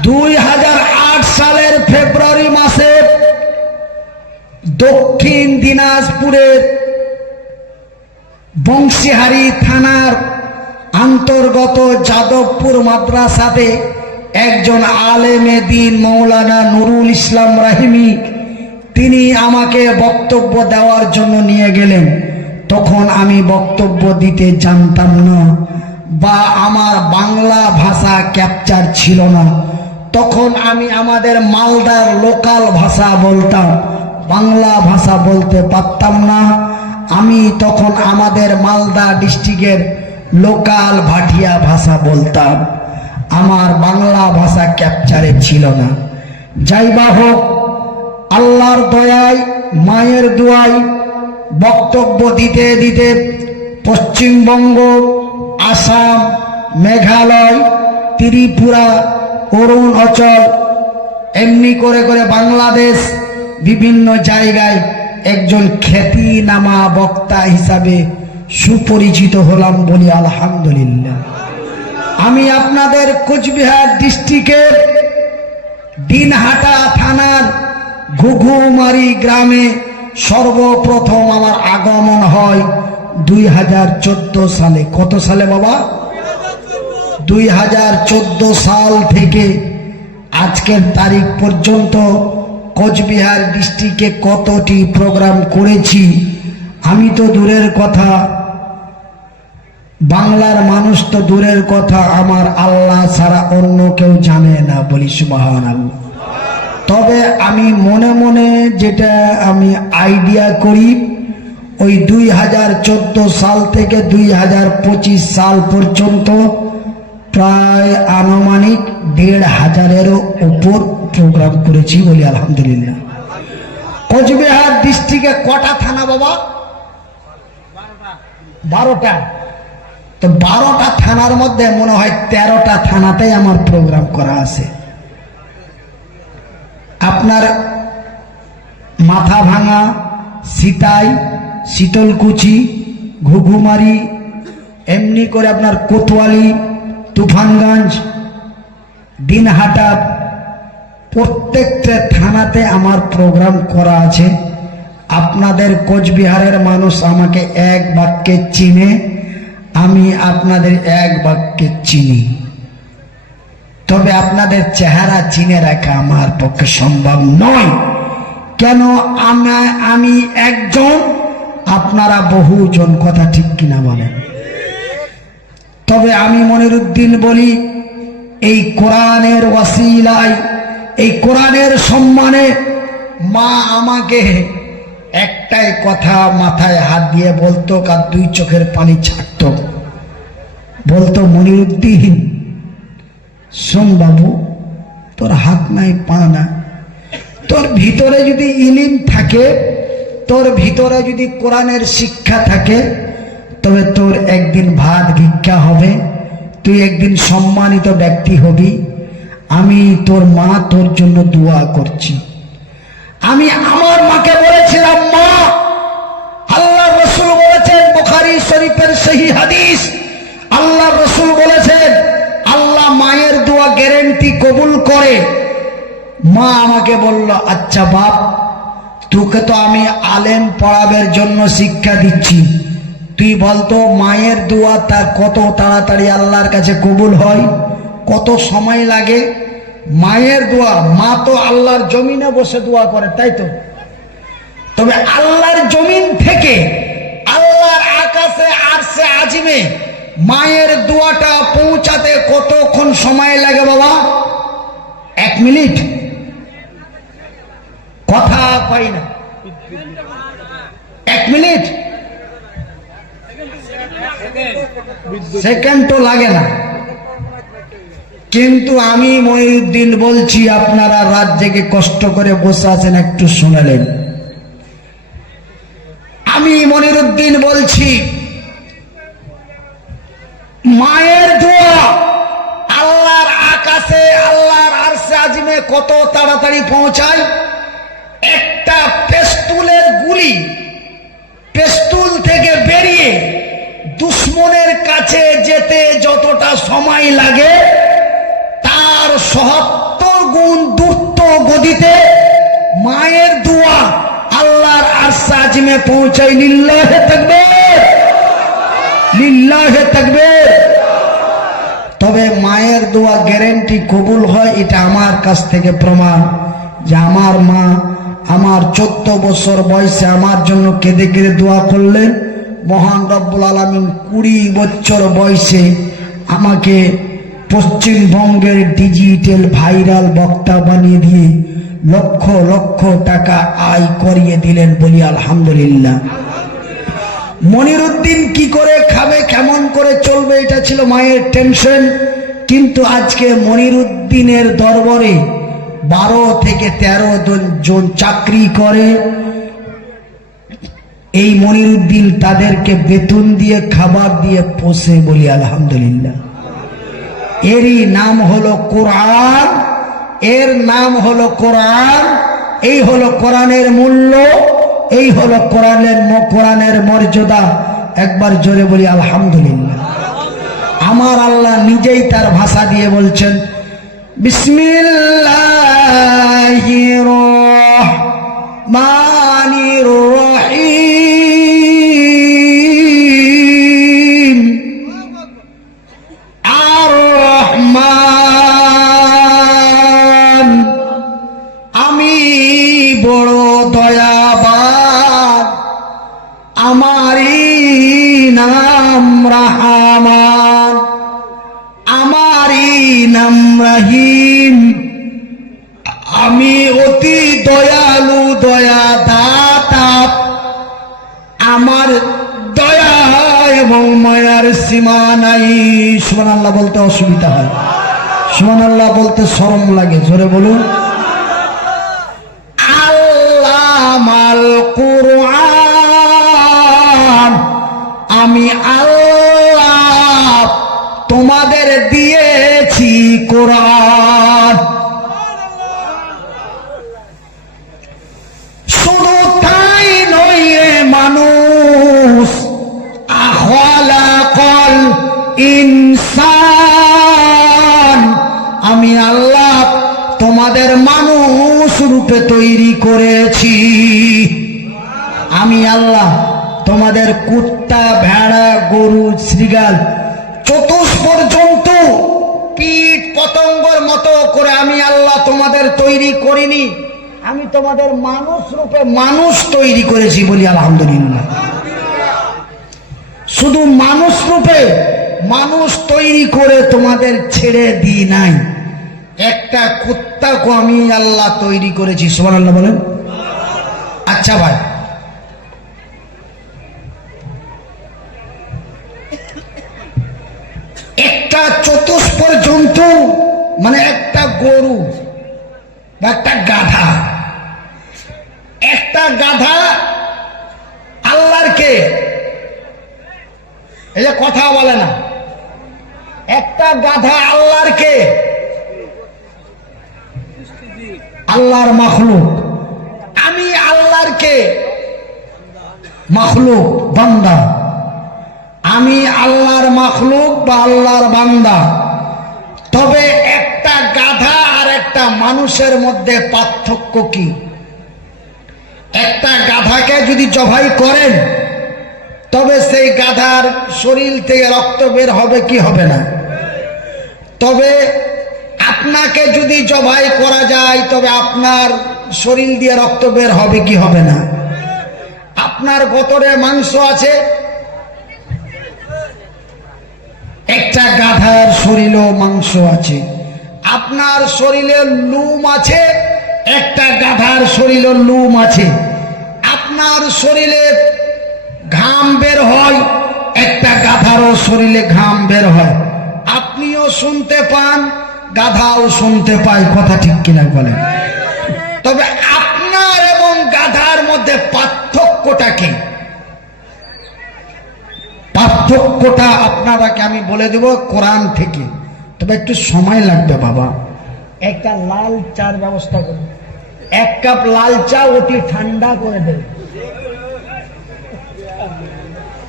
2008 সালের ফেব্রুয়ারি মাসে দক্ষিণ দিনাজপুরের বংশীহারি থানার অন্তর্গত যাদবপুর মাদ্রাসাতে একজন আলেমে দ্বীন মৌলানা নুরুল ইসলাম রাহিমি, তিনি আমাকে বক্তব্য দেওয়ার জন্য নিয়ে গেলেন। তখন আমি বক্তব্য দিতে জানতাম না, বা আমার বাংলা ভাষা ক্যাপচার ছিল না। তখন আমি আমাদের মালদার লোকাল ভাষা বলতাম, বাংলা ভাষা বলতে পারতাম না। আমি তখন আমাদের মালদা ডিস্ট্রিক্টের লোকাল ভাটিয়া ভাষা বলতাম, আমার বাংলা ভাষা ক্যাপচারে ছিল না। যাই বা হোক, আল্লাহর দয়ায় মায়ের দোয়ায় বক্তব্য দিতে দিতে পশ্চিমবঙ্গ, আসাম, মেঘালয়, ত্রিপুরা, অরুণাচল, এমনি করে করে বাংলাদেশ, বিভিন্ন জায়গায় একজন খ্যাতিনামা বক্তা হিসাবে সুপরিচিত হলাম, বলি আলহামদুলিল্লাহ। আমি আপনাদের কোচবিহার ডিস্ট্রিক্টের দিনহাটা থানার ঘুঘুমারি গ্রামে সর্বপ্রথম আমার আগমন হয় 2014 সালে। কত সালে বাবা? 2014 সাল থেকে আজকের তারিখ পর্যন্ত কোচবিহার ডিস্ট্রিক্টে কতটি প্রোগ্রাম করেছি আমি তো দূরের কথা, বাংলার মানুষ তো দূরের কথা, আমার আল্লাহ ছাড়া অন্য কেউ জানে না, বলি সুবহানাল্লাহ। তবে আমি মনে মনে যেটা আমি আইডিয়া করি, ওই 2014 সাল থেকে 2025 সাল পর্যন্ত প্রায় আনুমানিক 1500-এরও উপর প্রোগ্রাম করেছি, বলি আলহামদুলিল্লাহ। কোচবিহার ডিস্ট্রিক্টে কটা থানা বাবা? 12টা। তো 12টা থানার মধ্যে মনে হয় 13টা থানাতেই আমার প্রোগ্রাম করা আছে। আপনার মাথা ভাঙা, সিতাই, শীতলকুচি, ঘুঘুমারি, এমনি করে আপনার কোতোয়ালি, তুফানগঞ্জ, দিনহাটা, প্রত্যেকটা থানাতে আমার প্রোগ্রাম করা আছে। আপনাদের কোচবিহারের মানুষ আমাকে এক বাক্যে চিনে, আমি আপনাদের এক বাক্যে চিনি। তবে আপনাদের চেহারা চিনে রাখা আমার পক্ষে সম্ভব নয়, কেন আমি একজন, আপনারা বহুজন, কথা ঠিক কিনা বলেন? তবে আমি মনিরুদ্দিন বলি, এই কোরআনের ওয়াসিলায়, এই কোরআনের সম্মানে মা আমাকে একটাই কথা মাথায় হাত দিয়ে বলতো, আর 2 চোখের পানি ছাড়ত, বলতো, মনিরুদ্দিন শোন বাবু, তোর হাত নাই পা না, তোর ভিতরে যদি ইলিম থাকে, তোর ভিতরে যদি কোরআনের শিক্ষা থাকে, তবে তোর একদিন ভাত ভিক্ষা হবে, তুই একদিন সম্মানিত ব্যক্তি হবি। আমি তোর মা তোর জন্য দোয়া করছি। আমি আমার মাকে বলেছিলাম, মা, আল্লাহ রসুল বলেছেন, বুখারী শরীফের সহিহ হাদিস, আল্লাহ রসুল বলেছেন আল্লাহ মায়ের দোয়া গ্যারান্টি কবুল করে। মা আমাকে বলল, আচ্ছা বাপ, তোকে তো আমি আলেম পড়াবার জন্য শিক্ষা দিচ্ছি, তুই বলতো মায়ের দোয়া তা কত তাড়াতাড়ি আল্লাহর কাছে কবুল হয়, কত সময় লাগে? মায়ের দোয়া, মা তো আল্লাহর জমিনে বসে দোয়া করে, তাই তো? তবে আল্লাহর জমিন থেকে আল্লাহর আকাশে আরশে আজিমে মায়ের দোয়াটা পৌঁছাতে কতক্ষণ সময় লাগে বাবা? 1 মিনিট? কথা পাই না। 1 মিনিট? সেকেন্ড তো লাগে না। কিন্তু আমি মনিরুদ্দিন বলছি, আপনারা রাত জেগে কষ্ট করে বসে আছেন, একটু শুনলেন। আমি মনিরুদ্দিন বলছি, মায়ের দোয়া আল্লাহর আকাশে, আল্লাহর আরশে আজিমে কত তাড়াতাড়ি পৌঁছায়। একটা পেস্তুলের গুলি পেস্তুল থেকে বেরিয়ে দুশ্মনের কাছে যেতে যতটা সময় লাগে, তার ৭০ গুণ দ্রুত গতিতে মায়ের দোয়া আল্লাহর আরশে আজিমে পৌঁছায়। লিল্লাহে তাকবীর, লিল্লাহে তাকবীর। তবে মায়ের দোয়া গ্যারান্টি কবুল হয়, এটা আমার কাছ থেকে প্রমাণ, যে আমার মা আমার 14 বছর বয়সে আমার জন্য কেঁদে কেঁদে দোয়া করলেন। মহান রব্বুল আলামিন 20 বছর বয়সে আমাকে পশ্চিমবঙ্গের ডিজিটাল ভাইরাল বক্তা বানিয়ে দিয়ে লক্ষ লক্ষ টাকা আয় করিয়ে দিলেন, বলি আলহামদুলিল্লাহ। মনিরুদ্দিন কি করে খাবে, কেমন করে চলবে, এটা ছিল মায়ের টেনশন। কিন্তু আজকে মনিরুদ্দিনের দরবারে 12 থেকে 13 জন চাকরি করে। এই মনিরুদ্দিন তাদেরকে বেতন দিয়ে, খাবার দিয়ে পোষে, বলি আলহামদুলিল্লাহ। এরই নাম হলো কোরআন, এর নাম হলো কোরআন। এই হলো কোরআনের মূল্য, এই হলো কোরআনের মর্যাদা। একবার জোরে বলি আলহামদুলিল্লাহ। আমার আল্লাহ নিজেই তার ভাষা দিয়ে বলছেন, বিসমিল্লাহির রহমানির রহিম। আর রহমান, আমি বড় দয়াবান, আমারই নাম রহমান, আমারই নাম রহিম। আমি অতি দয়ালু, দয়া দাতা। আমার দয়া এবং মায়ার সীমা নাই। সুবহানাল্লাহ বলতে অসুবিধা হয়, সুবহানাল্লাহ বলতে শরম লাগে। জোরে বলুন। আল্লামাল কুরআন, আমি আল্লাহ তোমাদের দিয়েছি কোরআন। শুধু তাই নয় রে মানুষ, খালাকাল ইনসান, আমি আল্লাহ তোমাদের মানুষ রূপে তৈরি করেছি। আমি আল্লাহ তোমাদের কুত্তা, ভেড়া, গরু, শৃগাল, চতুষ্পদ জন্তু, কীট পতঙ্গের মতো করে আমি আল্লাহ তোমাদের তৈরি করিনি। আমি তোমাদের মানুষ রূপে মানুষ তৈরি করেছি। বলি আলহামদুলিল্লাহ। শুধু মানুষ রূপে মানুষ তৈরি করে তোমাদের ছেড়ে দিই নাই। একটা কুত্তাকে আমি আল্লাহ তৈরি করেছি। সুবহানাল্লাহ বলেন। আচ্ছা ভাই, একটা চতুষ্পদ জন্তু মানে একটা গরু বা একটা গাধা, একটা গাধা আল্লাহর কে? এই যে কথা বলে না, একটা গাধা আল্লাহর কে? আল্লাহর মাখলুক। আমি আল্লাহর কে? মাখলুক, বান্দা। আমি আল্লাহর মাখলুক বা আল্লাহর বান্দা। তবে একটা গাধা আর একটা মানুষের মধ্যে পার্থক্য কি? একটা গাধাকে যদি জবাই করেন, তবে সেই গাধার শরীর থেকে রক্ত বের হবে কি হবে না? তবে আপনাকে যদি জবাই করা যায়, তবে আপনার শরীর দিয়ে রক্ত বের হবে কি হবে না? আপনার গতরে মাংস আছে, একটা গাধার শরীরেও মাংস আছে। আপনার শরীরে লুম আছে, একটা গাধার শরীরে লুম আছে। আপনার শরীরে ঘাম বের হয়, একটা গাধারও শরীরে ঘাম বের হয়। আপনিও শুনতে পান, গাধাও শুনতে পায়। কথা ঠিক কিনা বলেন? তবে আপনার এবং গাধার মধ্যে পার্থক্যটা কি? পার্থক্যটা আপনারাকে আমি বলে দেব কোরআন থেকে। তবে একটু সময় লাগবে বাবা। একটা লাল চার ব্যবস্থা করুন, এক কাপ লাল চা অতি ঠান্ডা করে দেবে।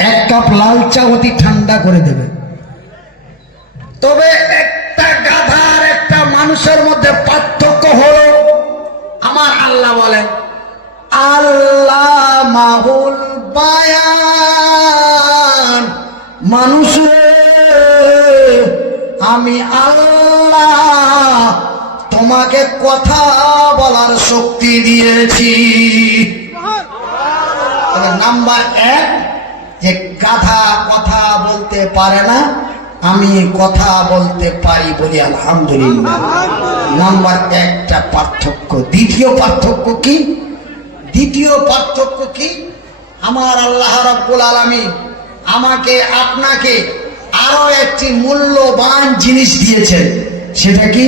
এক কাপ লাল চা অতি ঠান্ডা করে দেবে। তবে একটা গাধার একটা মানুষের মধ্যে পার্থক্য হলো, আমার আল্লাহ বলেন, আল্লাহ মাহুল বায়ান, মানুষের আমি আল্লাহ তোমাকে কথা বলার শক্তি দিয়েছি। নাম্বার এক, যে গাধা কথা বলতে পারে না, আমি কথা বলতে পারি, বলি আলহামদুলিল্লাহ। নাম্বার একটা পার্থক্য। দ্বিতীয় পার্থক্য কি? দ্বিতীয় পার্থক্য কি? আমার আল্লাহ রাব্বুল আলামিন আমাকে আপনাকে আরো একটি মূল্যবান জিনিস দিয়েছেন। সেটা কি?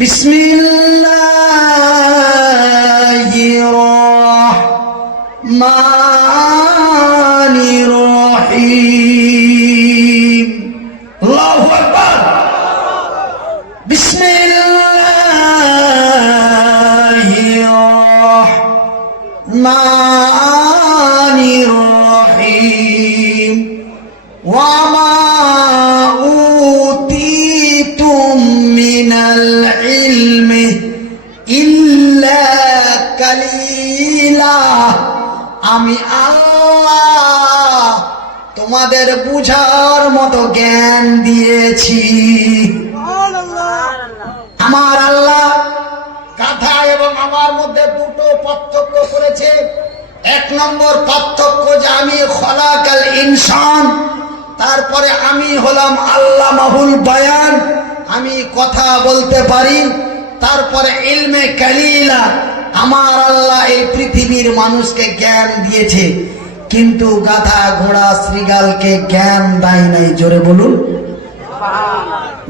বিসমিল্লাহির রহমানির রহিম। আল্লাহু আকবার। বিসমিল্লাহির রহমানির তোমাদের বুঝার মতো জ্ঞান দিয়েছি। আমার আল্লাহ গাধা এবং আমার মধ্যে দুটো পার্থক্য করেছে। এক নম্বর পার্থক্য যে আমি খলাকাল ইনসান, তারপরে আমি হলাম আল্লামাহুল বায়ান, আমি কথা বলতে পারি। তারপরে ইলমে কালিলা, আমার আল্লাহ এই পৃথিবীর মানুষকে জ্ঞান দিয়েছে, কিন্তু গাধা ঘোড়া শ্রীগালকে জ্ঞান দেয় নাই। জোরে বলুন,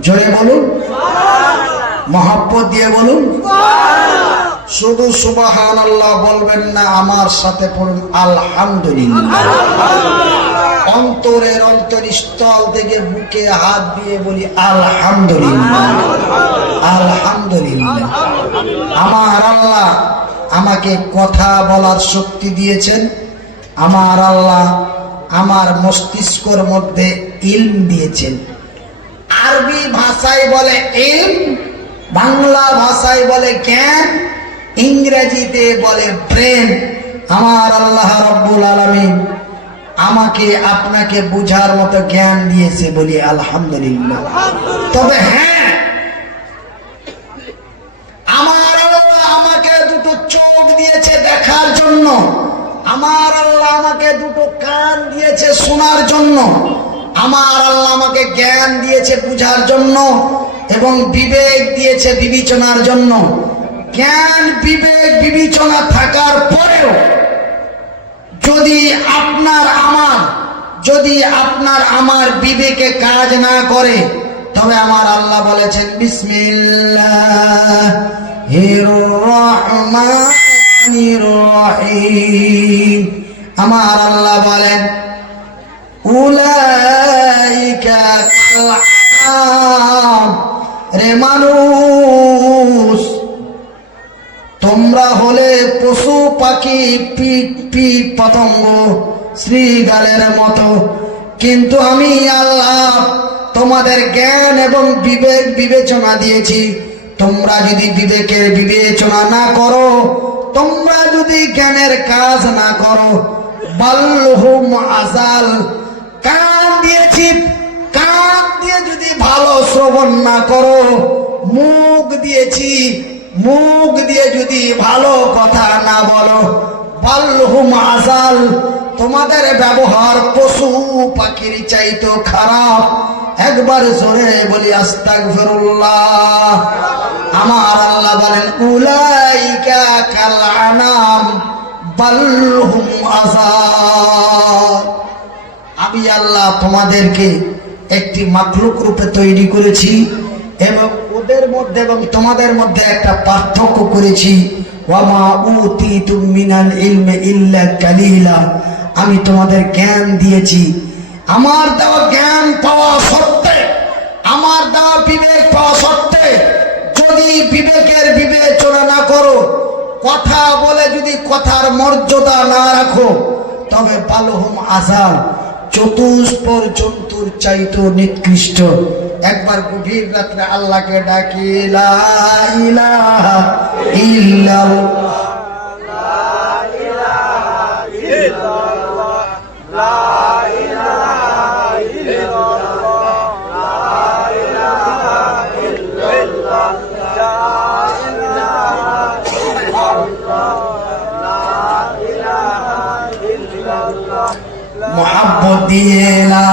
জোরে বলুন, মহব্বত দিয়ে বলুন। শুধু সুবহানাল্লাহ বলবেন না, আমার সাথে পড়ুন আলহামদুলিল্লাহ। অন্তরের অন্তরস্থল থেকে বুকে হাত দিয়ে বলি আলহামদুলিল্লাহ, আলহামদুলিল্লাহ। আমার আল্লাহ আমাকে কথা বলার শক্তি দিয়েছেন। আমার আল্লাহ আমার মস্তিষ্কের মধ্যে ইলম দিয়েছেন। আরবি ভাষায় বলে ইলম, বাংলা ভাষায় বলে জ্ঞান, ইংরেজিতে বলে ব্রেন। আমার আল্লাহ রাব্বুল আলামিন আমাকে আপনাকে বুঝার মতো জ্ঞান দিয়েছে, বলি আলহামদুলিল্লাহ। তবে হ্যাঁ, আমার আল্লাহ আমাকে দুটো চোখ দিয়েছে দেখার জন্য, আমার আল্লাহ আমাকে দুটো কান দিয়েছে শোনার জন্য, আমার আল্লাহ আমাকে জ্ঞান দিয়েছে বুঝার জন্য, এবং বিবেক দিয়েছে বিবেচনার জন্য। জ্ঞান বিবেক বিবেচনা থাকার পরেও যদি আপনার আমার বিবেকে কাজ না করে, তবে আমার আল্লাহ বলেছেন বিসমিল্লাহির রহমানির রহিম। আমার আল্লাহ বলেন উলাইকা কাল আনআম, রে মানুষ তোমরা হলে পশু পাখি কীট পতঙ্গ শ্রীগালের মতো, কিন্তু আমি আল্লাহ তোমাদের জ্ঞান এবং বিবেক বিবেচনা দিয়েছি। তোমরা যদি বিবেকের বিবেচনা না করো, তোমরা যদি জ্ঞানের কাজ না করো, বালহুম আজাল, কান দিয়েছি, কান দিয়ে যদি ভালো শ্রবণ না করো, মুখ দিয়েছি, মুখ দিয়ে যদি ভালো কথা না বলো, বালহুম আজাল, তোমাদের ব্যবহার পশু পাখির চাইতো খারাপ। একবার জোরে বলি আস্তাগফিরুল্লাহ। আমার আল্লাহ বলেন উলাইকা কাল আনাম বালহুম আজাল। আমি আল্লাহ তোমাদেরকে একটি মাখলুক রূপে তৈরি করেছি এবং ওদের মধ্যে এবং তোমাদের মধ্যে একটা পার্থক্য করেছি। ওয়ামা উতিতুম মিনাল ইলমি ইল্লা কালিলা, আমি তোমাদের জ্ঞান দিয়েছি। আমার দেওয়া জ্ঞান পাওয়া সত্ত্বে, আমার দেওয়া বিবেক পাওয়া সত্ত্বে যদি বিবেকের বিবেচনা না করো, কথা বলে যদি কথার মর্যাদা না রাখো, তবে বালহুম আযাব, চতুষ্পর জন্তুর চাইতো নিকৃষ্ট। একবার গভীর রাত্রে আল্লাহকে ডাকি লা ইলাহা ইল্লাল্লাহ, লা ইলাহা ইল্লাল্লাহ, লা ইলাহা ইল্লাল্লাহ, লা ইলাহা ইল্লাল্লাহ, লা ইলাহা ইল্লাল্লাহ, মুহাব্বত দিয়ে লা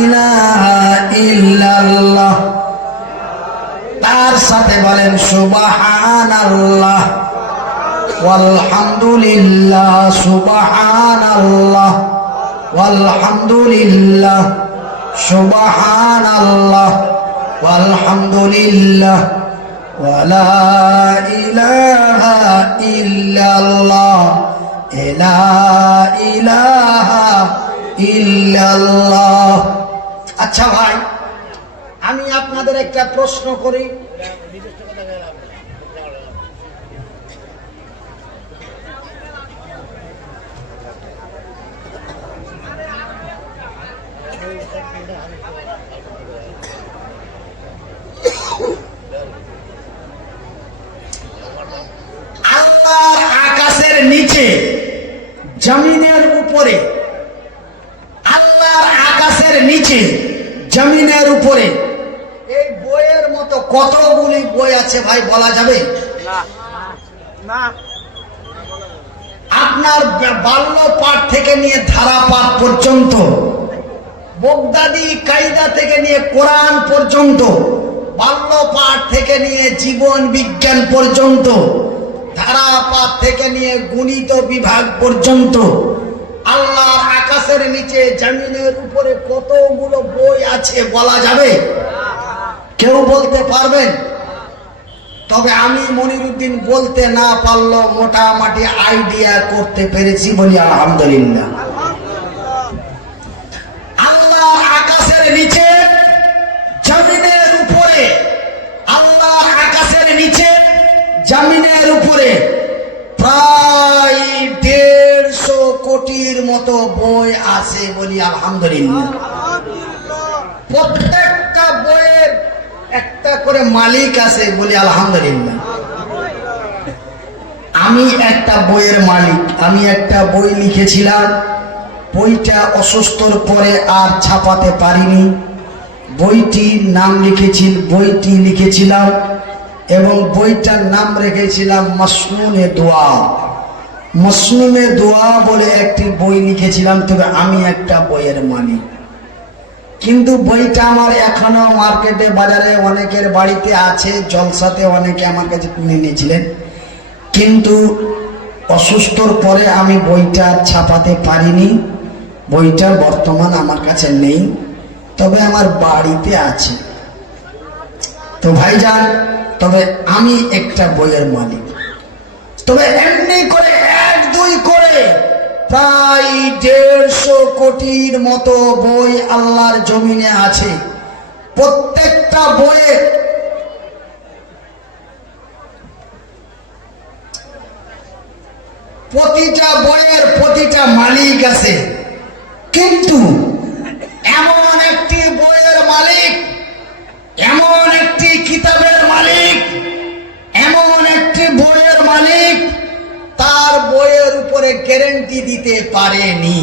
ইলাহা ইল্লাল্লাহ। তার সাথে বলেন সুবহানাল্লাহ ওয়ালহামদুলিল্লাহ, সুবহানাল্লাহ ওয়ালহামদুলিল্লাহ, সুবহানাল্লাহ ওয়ালহামদুলিল্লাহ, ওয়ালা ইলাহা ইল্লাল্লাহ, লা ইলাহা ইল্লাল্লাহ। আচ্ছা ভাই, আমি আপনাদের একটা প্রশ্ন করি। আল্লাহর আকাশের নিচে, জমিনের উপরে, আল্লাহর জমিনের উপরে। এই বইয়ের মতো কতগুলি বই আছে ভাই বলা যাবে না। আপনার বাল্য পাঠ থেকে নিয়ে ধারা পাঠ পর্যন্ত, বগদাদি কায়দা থেকে নিয়ে কোরআন পর্যন্ত, বাল্য পাঠ থেকে নিয়ে জীবন বিজ্ঞান পর্যন্ত, ধারা পাঠ থেকে নিয়ে গণিত বিভাগ পর্যন্ত, আল্লাহর আকাশের নিচে জমিনের উপরে কতগুলো বই আছে বলা যাবে? কেউ বলতে পারবেন? তবে আমি মনিরুদ্দিন বলতে না পারলেও মোটামুটি আইডিয়া করতে পেরেছি, বলি আলহামদুলিল্লাহ। আল্লাহর আকাশের নিচে জমিনের উপরে, আল্লাহর আকাশের নিচে জমিনের উপরে প্রায় 150 কোটির মতো বই আছে, বলি আলহামদুলিল্লাহ। প্রত্যেকটা বইয়ের একটা করে মালিক আছে, বলি আলহামদুলিল্লাহ। আমি একটা বইয়ের মালিক। আমি একটা বই লিখেছিলাম, বইটা অসুস্থর পরে আর ছাপাতে পারিনি। বইটির নাম বইটি লিখেছিলাম এবং বইটার নাম রেখেছিলাম মসনুনে দোয়া। মসনুনে দোয়া বলে একটি বই লিখেছিলাম। তবে আমি একটা বইয়ের মালিক, কিন্তু বইটা আমার এখনো মার্কেটে বাজারে অনেকের বাড়িতে আছে, জলসাতে অনেকে আমার কাছে কিনে নিয়েছিলেন, কিন্তু অসুস্থর পরে আমি বইটা ছাপাতে পারিনি। বইটা বর্তমান আমার কাছে নেই, তবে আমার বাড়িতে আছে। তো ভাইজান, তবে আমি একটা বইয়ের মালিক। তবে এমনি করে 1-2 করে প্রায় 150 কোটির মতো বই আল্লাহর জমিনে আছে। প্রত্যেকটা বইয়ের প্রতিটা মালিক আছে, কিন্তু এমন একটি বইয়ের মালিক, এমন একটি কিতাবের মালিক, এমন একটি বইয়ের মালিক তার বইয়ের উপরে গ্যারান্টি দিতে পারেনি।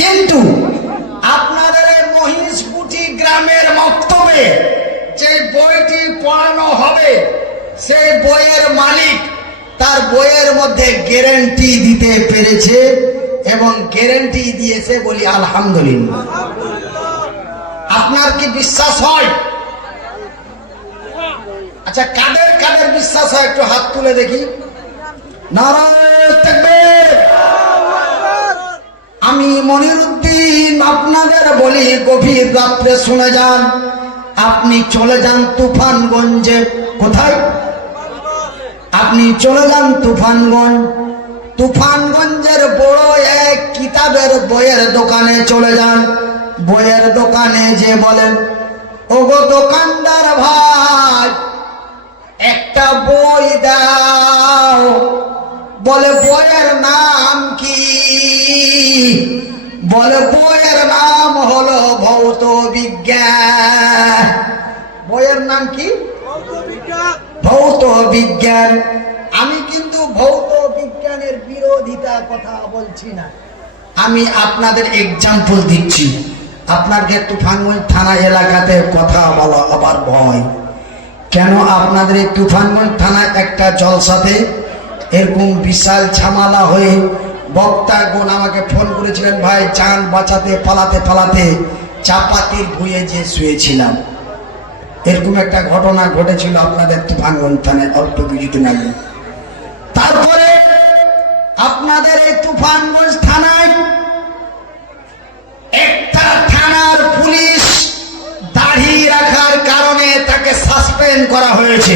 কিন্তু আপনাদের মহিষকুটি গ্রামের মক্তবে যে বইটি পড়ানো হবে, সেই বইয়ের মালিক তার বইয়ের মধ্যে গ্যারান্টি দিতে পেরেছে এবং গ্যারান্টি দিয়েছে, বলি আলহামদুলিল্লাহ। আপনার কি বিশ্বাস হয়? আচ্ছা, কাদের কাদের বিশ্বাস হয় একটু হাত তুলে দেখি। নারায়ে তাকবীর। আমি মনিরুদ্দিন আপনাদের বলি, গভীর রাত্রে শুনে যান। আপনি চলে যান তুফানগঞ্জে। কোথায়? আপনি চলে যান তুফানগঞ্জ। তুফানগঞ্জের বড় এক কিতাবের বইয়ের দোকানে চলে যান। বইয়ের দোকানে যে বলেন, ওগো দোকানদার ভাই, একটা বই দাও। বলে বইয়ের নাম কি? বলে বইয়ের নাম হলো ভৌত বিজ্ঞান। বইয়ের নাম কি? ভৌত বিজ্ঞান। আমি কিন্তু ভৌত বিজ্ঞানের বিরোধিতা কথা বলছি না, আমি আপনাদের এক্সাম্পল দিচ্ছি। আপনাদের তুফানগঞ্জ থানা এলাকাতে কথা বলা আবার ভয় কেন? আপনাদের এই তুফানগঞ্জ থানায় একটা জলসাতে এরকম বিশাল ঝামেলা হয়ে বক্তাগণ আমাকে ফোন করেছিলেন, ভাই জান বাঁচাতে পালাতে পালাতে চাপাতির ভুঁয়ে যে শুয়েছিলাম। এরকম একটা ঘটনা ঘটেছিল আপনাদের তুফানগঞ্জ থানায় অল্প কিছুদিন আগে। তারপরে আপনাদের এই তুফানগঞ্জ থানায় একটা থানার পুলিশ দাড়ি রাখার কারণে তাকে সাসপেন্ড করা হয়েছে।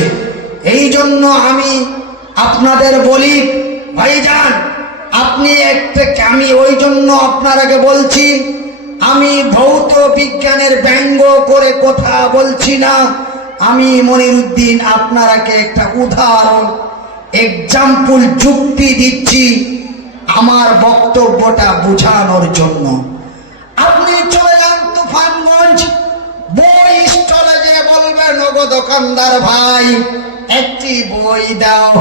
এই জন্য আমি আপনাদের বলি, ভাইজান আমি ওই জন্য আপনারাকে বলছি, আমি ভৌত বিজ্ঞানের ব্যঙ্গ করে কথা বলছি না। আমি মনিরুদ্দিন আপনারাকে একটা উদাহরণ এক্সাম্পল যুক্তি দিচ্ছি আমার বক্তব্যটা বোঝানোর জন্য। আপনি চলে যান তুফানগঞ্জ, বই স্টলে যে বলবেন, ওগো দোকানদার ভাই একটি বই দাও।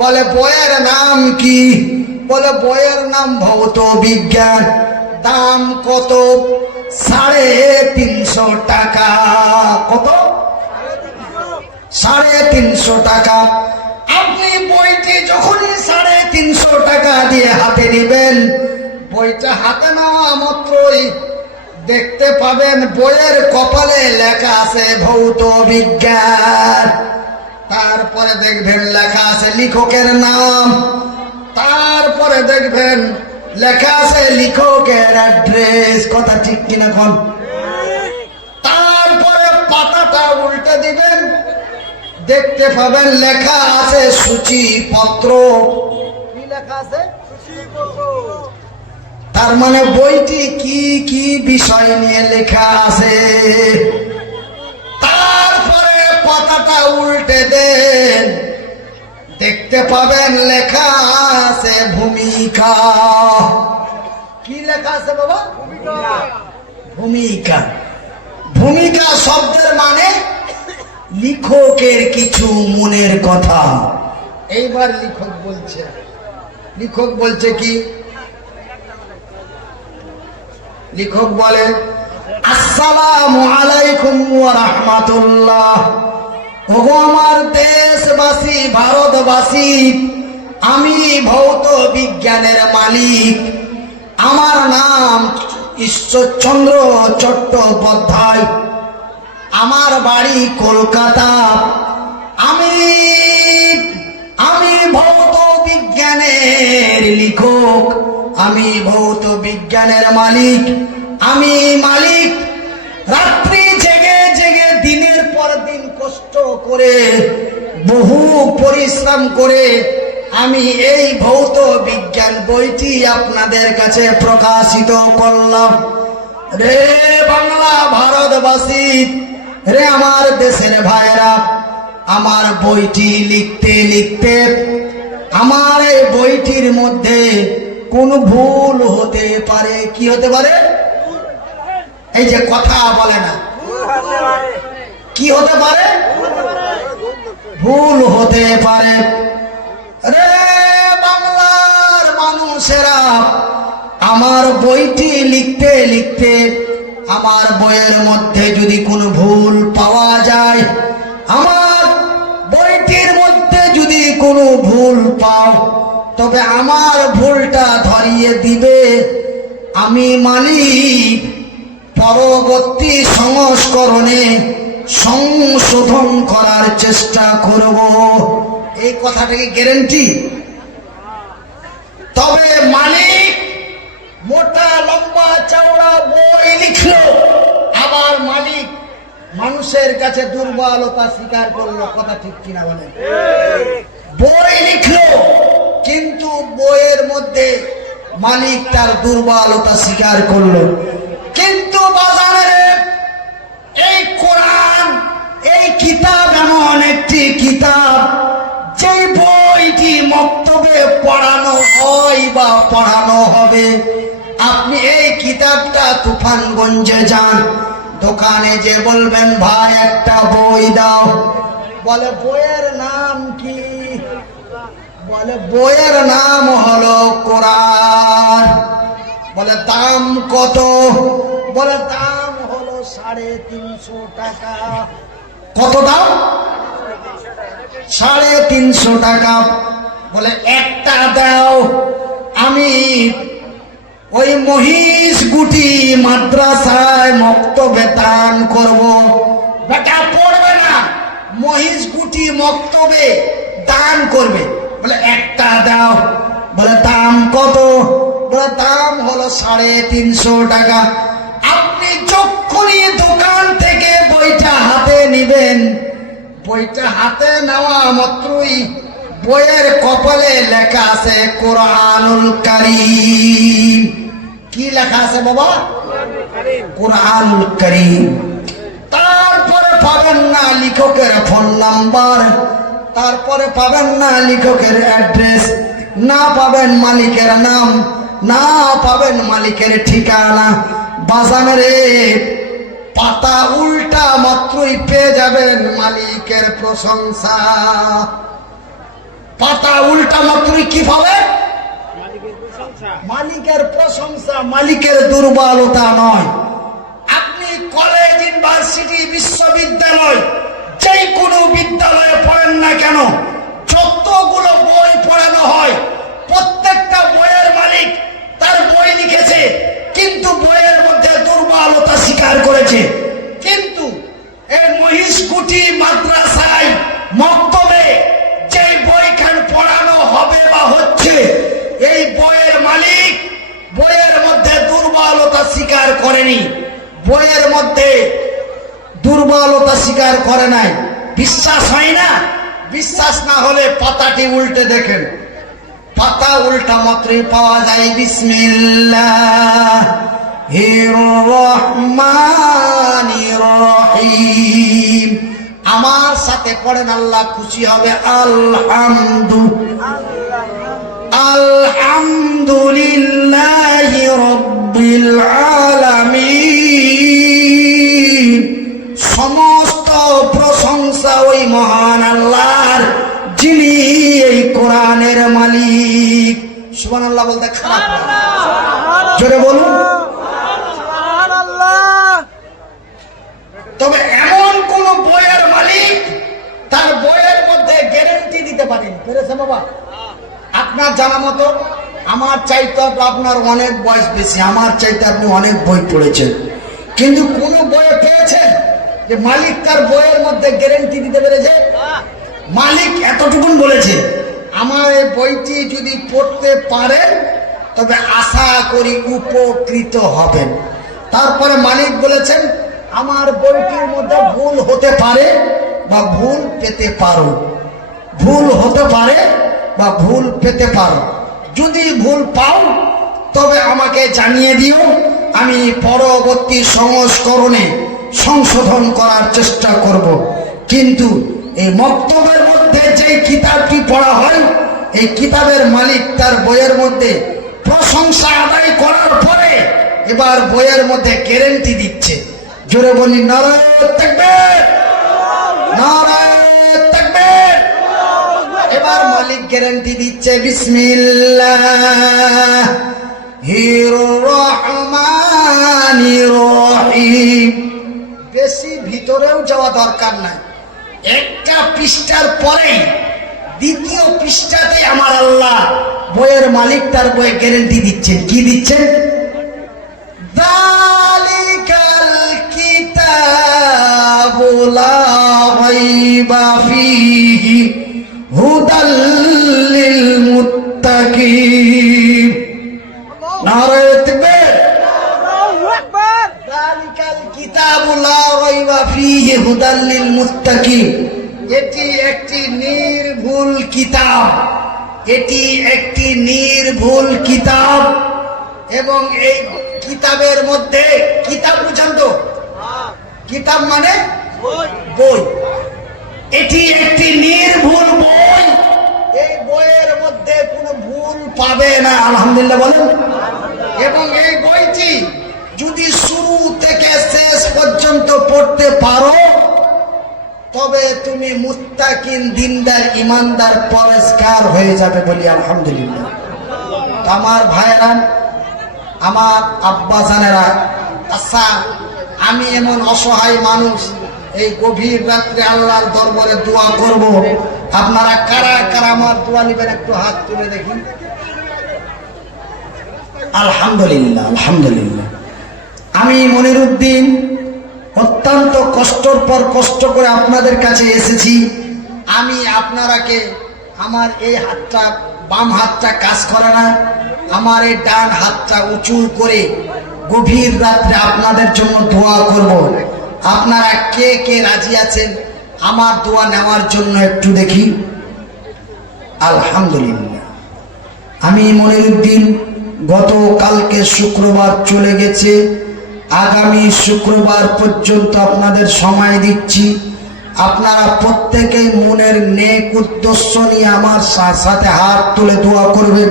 বলে বইয়ের নাম কি? বলে বইয়ের নাম ভৌত বিজ্ঞান। দাম কত? 350 টাকা। কত? 350 টাকা। আপনি বইটি যখনই 350 টাকা দিয়ে হাতে নেবেন, বইটা হাতে নেওয়া মাত্রই দেখতে পাবেন বইয়ের কপালে লেখা আছে ভৌত বিজ্ঞান। তারপরে দেখবেন লেখা আছে লেখকের নাম, তারপরে দেখবেন লেখা আছে লেখকের অ্যাড্রেস। কথা ঠিক কিনা কোন? তারপরে পাতাটা উল্টে দিবেন, দেখতে পাবেন লেখা আছে সূচিপত্র। কি লেখা আছে? সূচিপত্র। তার মানে বইটি কি কি বিষয় নিয়ে লেখা আছে। তারপরে পাতাটা উল্টে দেন, দেখতে পাবেন লেখা আছে ভূমিকা। কি লেখা আছে বাবা? ভূমিকা। ভূমিকা শব্দের মানে লেখকের কিছু মনের কথা। এইবার লেখক বলছে কি? লেখক বলে আসসালামু আলাইকুম ওয়া রাহমাতুল্লাহ। ওগো আমার দেশবাসী, ভারতবাসী, আমি ভৌত বিজ্ঞানের মালিক। আমার নাম ঈশ্বরচন্দ্র চট্টোপাধ্যায়। আমার বাড়ি কলকাতা। আমি ভৌত বিজ্ঞানের লেখক, আমি ভৌত বিজ্ঞানের মালিক। আমি মালিক রাত্রি জেগে জেগে দিনের পর দিন কষ্ট করে বহু পরিশ্রম করে আমি এই ভৌত বিজ্ঞান বইটি আপনাদের কাছে প্রকাশিত করলাম। রে বাংলা ভারতবাসী, রে আমার দেশের ভাইরা, আমার বইটি লিখতে লিখতে আমার এই বইটির মধ্যে কোন ভুল হতে পারে। কি হতে পারে? এই যে কথা বলে না, কি হতে পারে? ভুল হতে পারে। রে বাংলার মানুষেরা, আমার বইটি লিখতে লিখতে আমার বইয়ের মধ্যে যদি কোনো ভুল পাওয়া যায়, আমার বইটির মধ্যে যদি কোনো ভুল পাও, তবে আমার ভুলটা ধরিয়ে দিবে। আমি মালিক পরবর্তী সংস্করণে সংশোধন করার চেষ্টা করব। এই কথাটাকে গ্যারান্টি। তবে মালিক মোটা লম্বা চওড়া বই লিখলো, আবার মালিক মানুষের কাছে দুর্বলতা স্বীকার করলো। কথা ঠিক কিনা বলেন? বই লিখলো, কিন্তু বইয়ের মধ্যে মালিক তার দুর্বলতা স্বীকার করলো। কিন্তু বাজারে এই কোরআন, এই কিতাব এমন একটি কিতাব, যে বইটি মক্তবে পড়ানো হয় বা পড়ানো হবে। আপনি এই কিতাবটা তুফানগঞ্জে যান, দোকানে যে বলবেন ভাই একটা বই দাও, বলে বইয়ের নাম কি? বলে বইয়ের নাম হলো কোরআন। বলে দাম কত? বলে দাম হলো 350 টাকা। কত দাম? 350 টাকা। বলে একটা দাও, আমি ওই মহিষগুটি মাদ্রাসায় মক্তবে দান করব। বেটা পড়বে না, মহিষগুটি মক্তবে দান করবে। বলে একটা দাও। বলে দাম কত? বলে দাম হলো 350 টাকা। আপনি যখনই দোকান থেকে বইটা হাতে নিবেন, বইটা হাতে নেওয়া মাত্রই বইয়ের কপালে লেখা আছে কোরআনুল কারীম। কি লেখা আছে বাবা? কোরআনুল কারীম। তারপরে পাবেন না লেখকের ফোন নাম্বার, তারপরে পাবেন না লেখকের অ্যাড্রেস, না পাবেন মালিকের নাম, না পাবেন মালিকের ঠিকানা। বাজারে পাতা উল্টা মাত্রই পেয়ে যাবেন মালিকের প্রশংসা। পাতা উল্টা মাত্রই কি পাবে? মালিকের প্রশংসা, মালিকের দুর্বলতা নয়। ইউনিভার্সিটি, বিশ্ববিদ্যালয়, যে কোনো বিদ্যালয়ে পড়েন না কেন, যতগুলো বই পড়ানো হয় প্রত্যেকটা বইয়ের মালিক তার বই লিখেছে, কিন্তু বইয়ের মধ্যে দুর্বলতা স্বীকার করেছে। কিন্তু এই মহিষকুটি মাদ্রাসায় মক্তবে যে বইখান পড়ানো হবে বা হচ্ছে, এই বইয়ের মালিক বইয়ের মধ্যে দুর্বলতা স্বীকার করেনি, বইয়ের মধ্যে দুর্বলতা স্বীকার করে নাই। বিশ্বাস হয় না? বিশ্বাস না হলে পাতাটি উল্টে দেখেন, পাতা উল্টা মাত্রই পাওয়া যায় বিসমিল্লাহির রহমানির রহিম। আমার সাথে পড়েন, আল্লাহ খুশি হবে। আলহামদুলিল্লাহি রাব্বিল আলামিন। সমস্ত প্রশংসা ওই মহান আল্লাহর, যিনি এই কোরআনের মালিক। সুবহানাল্লাহ বলতে খারাপ না? জোরে বলুন। তবে এমন কোন বইয়ের মালিক তার বইয়ের মধ্যে গ্যারান্টি দিতে পারেন? পেরেছে বাবা? আপনার জানা মতো আমার চাইতে আপনার অনেক বয়স বেশি, আমার চাইতে আপনি অনেক বই পড়েছেন, কিন্তু কোন বইয়ে পেয়েছেন যে মালিক তার বইয়ের মধ্যে গ্যারান্টি দিতে পেরেছে? মালিক এতটুকুন বলেছে, আমার এই বইটি যদি পড়তে পারেন তবে আশা করি উপকৃত হবেন। তারপরে মালিক বলেছেন, আমার বইটির মধ্যে ভুল হতে পারে বা ভুল পেতে পারো, ভুল হতে পারে বা ভুল পেতে পারো। যদি ভুল পাও তবে আমাকে জানিয়ে দিও, আমি পরবর্তী সংস্করণে সংশোধন করার চেষ্টা করব। কিন্তু এই মক্তবের মধ্যে যে কিতাবটি পড়া হয়, এই কিতাবের মালিক তার বইয়ের মধ্যে প্রশংসা আদায় করার পরে এবার বইয়ের মধ্যে গ্যারান্টি দিচ্ছে। জোরে বলি নারায়ে তাকবীর, নারায়ে তাকবীর। এবার মালিক গ্যারান্টি দিচ্ছে বিসমিল্লাহির রহমানির রহিম। বেশি ভিতরেও যাওয়া দরকার নাই, একটা পৃষ্ঠার পরে দ্বিতীয় পৃষ্ঠাতে আমার আল্লাহ বইয়ের মালিক তার বই গ্যারান্টি দিচ্ছেন। কি দিচ্ছেন? যালিকাল কিতাবু লা রাইবা ফীহি হুদাল লিল মুত্তাকিন। নারায়ে তাকবীর, আল্লাহু আকবার। যালিকাল কিতাবু লা রাইবা ফীহি হুদাল লিল মুত্তাকিন। এটি একটি নির্ভুল কিতাব, এটি একটি নির্ভুল কিতাব। এবং এই কিতাবের মধ্যে, কিতাব বুঝান তো, কিতাব মানে বই, এটি একটি নির্ভুল বই। এই বইয়ের মধ্যে কোনো ভুল পাবে না, আলহামদুলিল্লাহ বলেন। এবং এই বইটি যদি শুরু থেকে শেষ পর্যন্ত পড়তে পারো তবে তুমি মুত্তাকিন, দিনদার, ইমানদার, পরেশগার হয়ে যাবে, বলি আলহামদুলিল্লাহ। আমার ভাইরা, আমার আব্বা জানেরা, আচ্ছা আমি এমন অসহায় মানুষ, এই গভীর রাত্রে আল্লাহর দরবারে দোয়া করব, আপনারা কারা কারা আমার দোয়া নেবেন একটু হাত তুলে দেখি। আলহামদুলিল্লাহ, আলহামদুলিল্লাহ। আমি মনিরউদ্দিন অত্যন্ত কষ্টর পর কষ্ট করে আপনাদের কাছে এসেছি। আমি আপনারাকে, আমার এই হাতটা, বাম হাতটা কাজ করে না, আমার এই ডান হাতটা উঁচু করে গভীর রাত্রে আপনাদের জন্য দোয়া করব। আপনারা কে কে রাজি আছেন আমার দোয়া নেওয়ার জন্য একটু দেখি। আলহামদুলিল্লাহ। আমি মনিরউদ্দিন গতকালকে শুক্রবার চলে গেছে, আগামী শুক্রবার পর্যন্ত আপনাদের সময় দিচ্ছি। আপনারা প্রত্যেকেই মনের নেক উদ্দেশ্য নিয়ে আমার সাথে হাত তুলে দোয়া করবেন।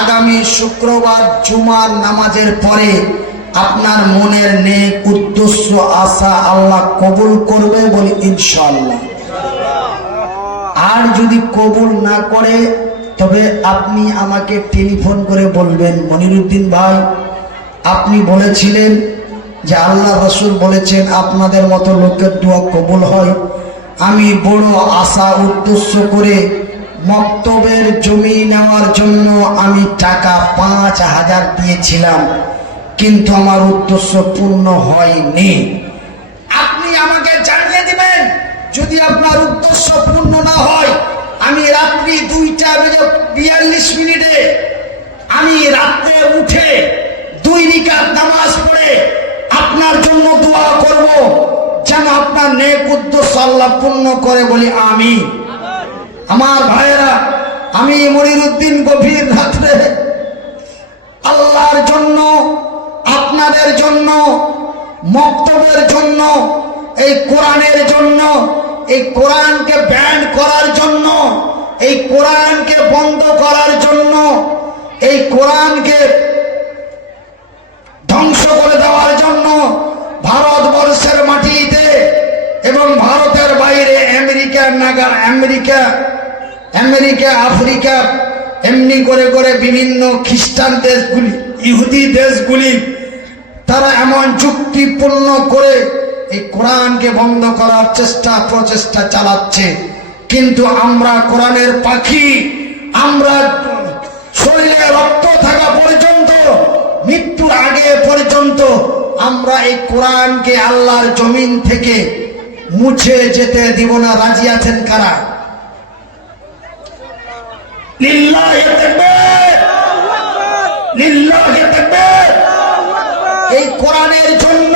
আগামী শুক্রবার জুমার নামাজের পরে আপনার মনের নেক উদ্দেশ্য আশা আল্লাহ কবুল করবে, বলি ইনশাআল্লাহ। আর যদি কবুল না করে তবে আপনি আমাকে টেলিফোন করে বলবেন, মনিরউদ্দিন ভাই আপনি বলেছিলেন যে আল্লাহ রসুল বলেছেন আপনাদের মতো লোকের দোয়া কবুল হয়। আমি বড় আশা উদ্দেশ্য করে মক্তবের জমি নেওয়ার জন্য আমি টাকা 5,000 দিয়েছিলাম, কিন্তু আমার উদ্দেশ্য পূর্ণ হয়নি। আপনি আমাকে জানিয়ে দিবেন যদি আপনার উদ্দেশ্য পূর্ণ না হয়। আমি রাত্রি 2:42 আমি রাত্রে উঠে 2 রাকাত নামাজ পড়ে আপনার জন্য দোয়া করব যেন আপনার নেক উদ্দেশ্য আল্লাহ পূর্ণ করে, বলি আমিন। আমার ভাইয়েরা, আমি মনিরউদ্দিন গভীর রাত্রে আল্লাহর জন্য, আপনাদের জন্য, মক্তবের জন্য, এই কোরআনের জন্য, এই কোরআনকে ব্যান করার জন্য, এই কোরআনকে বন্ধ করার জন্য, এই কোরআনকে ধ্বংস করে দেওয়ার জন্য ভারতবর্ষের মাটিতে এবং ভারতের বাইরে আমেরিকা, আফ্রিকা, এমনি করে করে বিভিন্ন খ্রিস্টান দেশগুলি, ইহুদি দেশগুলি, তারা এমন যুক্তিপূর্ণ করে এই কোরআনকে বন্ধ করার প্রচেষ্টা চালাচ্ছে। কিন্তু আমরা কোরআনের পাখি, আমরা শরীরে রক্ত থাকা পর্যন্ত, মৃত্যুর আগে পর্যন্ত আমরা এই কোরআনকে আল্লাহর জমিন থেকে মুছে যেতে দিব না। রাজি আছেন কারা? লিল্লাহি তাকবীর, লিল্লাহি তাকবীর। এই কোরআনের জন্য,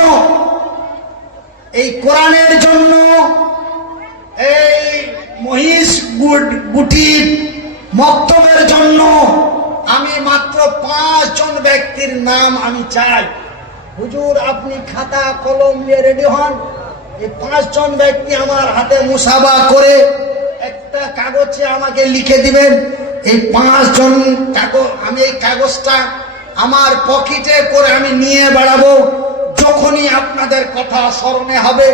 এই কোরআনের জন্য এই মহিষ গুটি মক্তবের জন্য আমি মাত্র 5 জন ব্যক্তির নাম আমি চাই। হুজুর, আপনি খাতা কলম নিয়ে রেডি হন। এই 5 জন ব্যক্তি আমার হাতে মুসাফা করে একটা কাগজে আমাকে লিখে দিবেন। এই 5 জন আমি এই কাগজটা আমার পকেটে করে আমি নিয়ে বেড়াবো। যখনই আপনাদের কথা স্মরণে হবে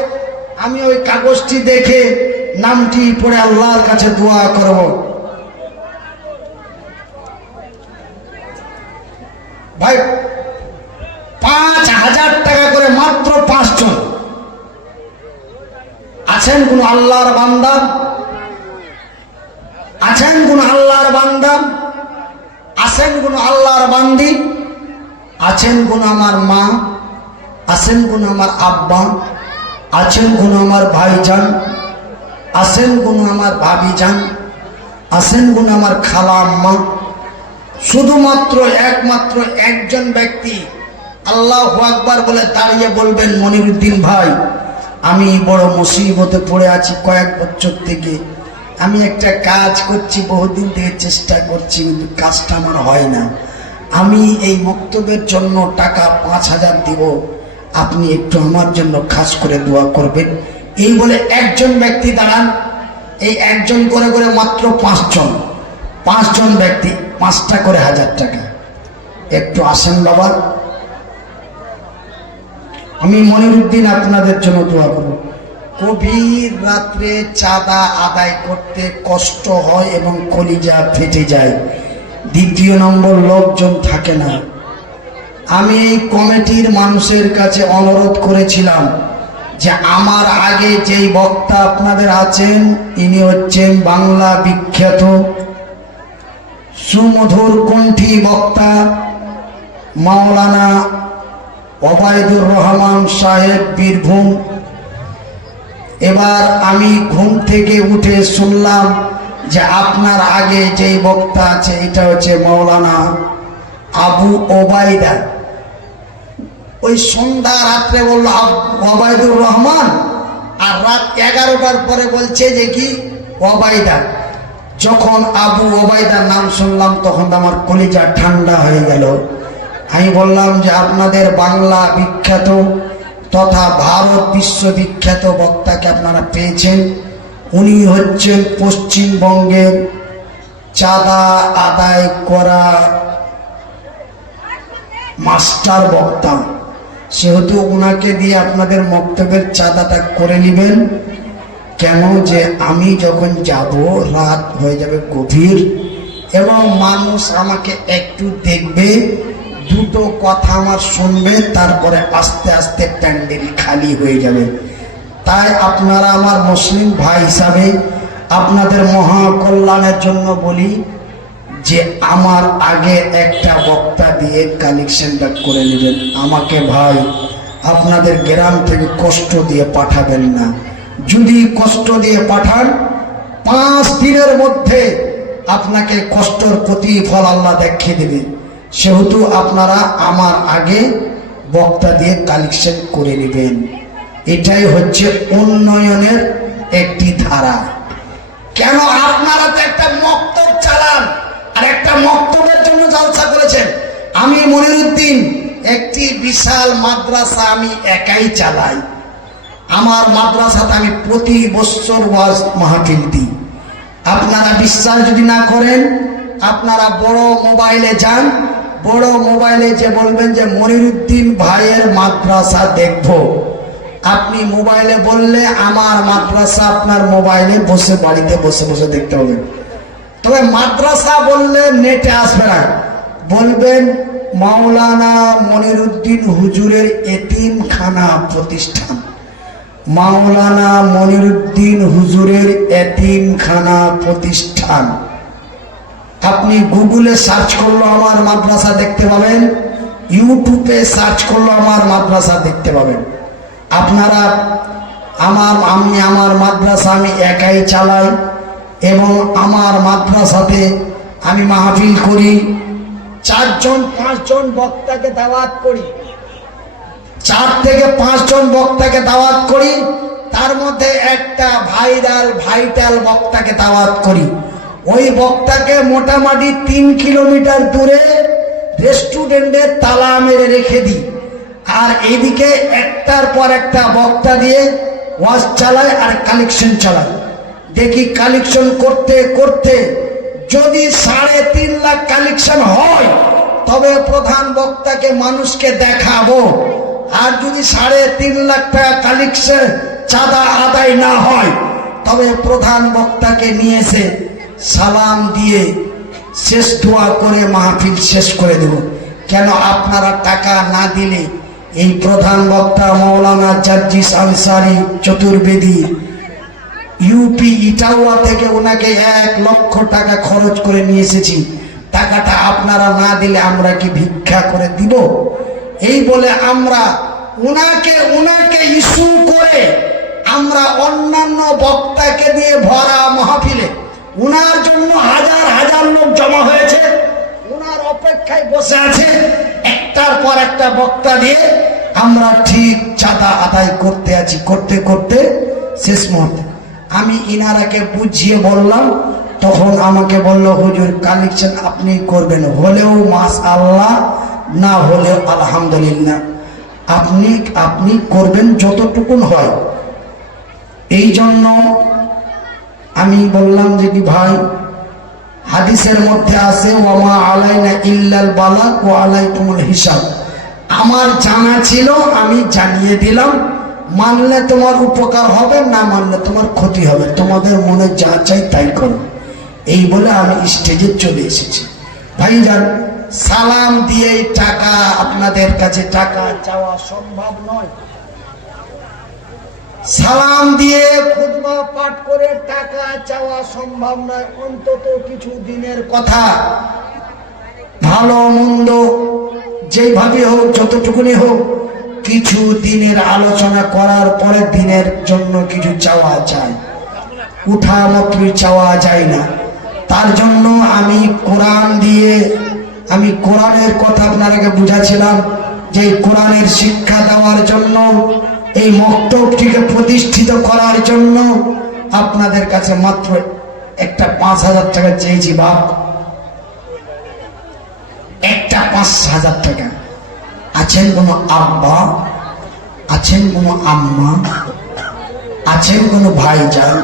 আমি ওই কাগজটি দেখে নামটি পড়ে আল্লাহর কাছে দোয়া করব। ভাই, 5,000 টাকা করে মাত্র 5 জন। আছেন কোন আল্লাহর বান্দা? আছেন কোন আল্লাহর বান্দা? আছেন কোন আল্লাহর বান্দি? আছেন কোন আমার মা? আছেন কোন আমার আব্বা? আছেন কোন আমার ভাইজান? আছেন কোন আমার ভাবিজান? আছেন কোন আমার খালা আম্মা? শুধুমাত্র একমাত্র একজন ব্যক্তি আল্লাহু আকবার বলে দাঁড়িয়ে বলবেন, মনিরউদ্দিন ভাই, আমি বড় মুসিবতে পড়ে আছি। কয়েক বছর থেকে আমি একটা কাজ করছি, বহুদিন থেকে চেষ্টা করছি, কিন্তু কাজটা আমার হয় না। আমি এই মক্তবের জন্য টাকা 5,000 দিব, আপনি একটু আমার জন্য খাস করে দোয়া করবেন। এই বলে একজন ব্যক্তি দাঁড়ান। এই একজন করে করে মাত্র 5 জন ব্যক্তি 5টা করে 1,000 টাকা। একটু আসেন বাবা, আমি মনিরউদ্দিন আপনাদের জন্য দোয়া করব। গভীর রাত্রে চাঁদা আদায় করতে কষ্ট হয় এবং কলিজা ফেটে যায়। 2 নম্বর, লোকজন থাকে না। আমি এই কমিটির মানুষের কাছে অনুরোধ করেছিলাম যে আমার আগে যেই বক্তা আপনাদের আছেন, ইনি হচ্ছেন বাংলা বিখ্যাত সুমধুর কণ্ঠী বক্তা মাওলানা ওবায়দুর রহমান সাহেব, বীরভূম। এবার আমি ঘুম থেকে উঠে শুনলাম যে আপনার আগে যেই বক্তা আছে এটা হচ্ছে মাওলানা আবু ওবায়দা। ওই সন্ধ্যা রাত্রে বলল ওবায়দুর রহমান, আর রাত 11টার পরে বলছে যে কি ওবায়দা। যখন আবু ওবায়দার নাম শুনলাম তখন আমার কলিজা ঠান্ডা হয়ে গেল। আমি বললাম যে আপনাদের বাংলা বিখ্যাত তথা ভারত বিশ্ববিখ্যাত বক্তাকে আপনারা পেয়েছেন। উনি হচ্ছেন পশ্চিমবঙ্গের চাঁদা আদায় করা মাস্টার বক্তা। সেহেতু ওনাকে দিয়ে আপনাদের মক্তবের চাঁদাটা করে নেবেন। কেন যে আমি যখন যাব রাত হয়ে যাবে গভীর, এবং মানুষ আমাকে একটু দেখবে, দুটো কথা আমার শুনবে, তারপরে আস্তে আস্তে প্যান্ডেল খালি হয়ে যাবে। তাই আপনারা আমার মুসলিম ভাই হিসাবে আপনাদের মহা কল্যাণের জন্য বলি যে আমার আগে একটা বক্তা দিয়ে কালেকশনটা করে নেবেন। আমাকে ভাই আপনাদের গ্রাম থেকে কষ্ট দিয়ে পাঠাবেন না। যদি কষ্ট দিয়ে পাঠান 5 দিনের মধ্যে আপনাকে কষ্টর প্রতিফল আল্লাহ দেখিয়ে দেবে। সেহেতু আপনারা আমার আগে বক্তা দিয়ে কালেকশন করে নেবেন। এটাই হচ্ছে উন্নয়নের একটি ধারা। কেন আপনারা তো একটা মক্তব চালান, আর একটা মক্তবের জন্য জলসা করেছেন। আমি মনিরুদ্দিন একটি বিশাল মাদ্রাসা আমি একাই চালাই। আমার মাদ্রাসাতে আমি প্রতি বছর ওয়াজ মাহফিল দিই। আপনারা বিশ্বাস যদি না করেন, আপনারা বড় মোবাইলে যান, বড় মোবাইলে যে বলবেন যে মনিরুদ্দিন ভাইয়ের মাদ্রাসা দেখবো, আপনি মোবাইলে বললে আমার মাদ্রাসা আপনার মোবাইলে বসে বাড়িতে বসে বসে দেখতে পাবেন। তবে মাদ্রাসা বললে নেটে আসবে না, বলবেন মাওলানা মনিরুদ্দিন হুজুরের এতিমখানা প্রতিষ্ঠান, মাওলানা মনিরুদ্দিন হুজুরের এতিমখানা প্রতিষ্ঠান। আপনি গুগলে সার্চ করলো আমার মাদ্রাসা দেখতে পাবেন, ইউটিউবে সার্চ করলো আমার মাদ্রাসা দেখতে পাবেন। আপনারা আমার মাদ্রাসা আমি একাই চালাই এবং আমার মাদ্রাসাতে আমি মাহফিল করি। 4 জন 5 জন বক্তাকে দাওয়াত করি, 4 থেকে 5 জন বক্তাকে দাওয়াত করি। তার মধ্যে একটা ভাইটাল বক্তাকে দাওয়াত করি। ওই বক্তাকে মোটামুটি 3 কিলোমিটার দূরে রেস্টুরেন্টের তালা মেরে রেখে দিই। আর এইদিকে একটার পর একটা বক্তা দিয়ে ওয়াজ চালায় আর কালেকশন চালায়। দেখি কালেকশন করতে করতে যদি 3.5 লাখ কালেকশন হয় তবে প্রধান বক্তাকে মানুষকে দেখাবো। আর যদি 3.5 লাখ টাকা কালেকশন চাঁদা আদায় না হয় তবে প্রধান বক্তাকে নিয়ে এসে সালাম দিয়ে শেষ দোয়া করে মাহফিল শেষ করে দেব। কেন আপনারা টাকা না দিলে এই প্রধান বক্তা মৌলানা জার্জিস আনসারী চতুর্বেদী ইউপি ইটাওয়া থেকে ওনাকে 1 লক্ষ টাকা খরচ করে নিয়ে এসেছি। টাকাটা আপনারা না দিলে আমরা কি ভিক্ষা করে দিব? এই বলে আমরা ওনাকে ইস্যু করে আমরা অন্যান্য বক্তাকে দিয়ে ভরা মাহফিলে উনার জন্য হাজার হাজার লোক জমা হয়েছে, উনার অপেক্ষায় বসে আছে। একটার পর একটা বক্তা দিয়ে আমরা ঠিক চাঁদা আদায় করতে আছি। করতে করতে শেষ মুহূর্তে আমি ইনারাকে বুঝিয়ে বললাম, তখন আমাকে বলল হুজুর কালেকশন আপনি করবেন, হলেও মাশআল্লাহ, না হলেও আলহামদুলিল্লাহ, আপনি করবেন যতটুকুন হয়। এই জন্য আমি বললাম যে কি ভাই, হাদিসের মধ্যে আছে ওয়ামা আলাইনা ইল্লাল বালাগ ওয়া আলাইকুমুল হিসাব। আমার জানা ছিল, আমি জানিয়ে দিলাম। মানলে তোমার উপকার হবে, না মানলে তোমার ক্ষতি হবে। তোমাদের মনে যা চাই তাই করো। এই বলে আমি স্টেজে চলে এসেছি। ভাইজান, সালাম দিয়ে টাকা, আপনাদের কাছে টাকা চাওয়া সম্ভব নয়। সালাম দিয়ে খুতবা পাঠ করে টাকা চাওয়া সম্ভব নয়। অন্তত কিছু দিনের কথা, ভালো মন্দ যেভাবে হোক, যতটুকুনি হোক, কিছু দিনের আলোচনা করার পরে দিনের জন্য কিছু চাওয়া যায়, উঠা মাত্রই চাওয়া যায় না। তার জন্য আমি কোরআন দিয়ে, আমি কোরআনের কথা আপনাদেরকে বুঝাছিলাম যে কোরআনের শিক্ষা দেওয়ার জন্য, এই মক্তবটিকে প্রতিষ্ঠিত করার জন্য আপনাদের কাছে মাত্র একটা 5,000 টাকা চেয়েছি। বাপ, একটা 5,000 টাকা। আছেন কোনো আব্বা, আছেন কোনো আম্মা, আছেন কোনো ভাইজান?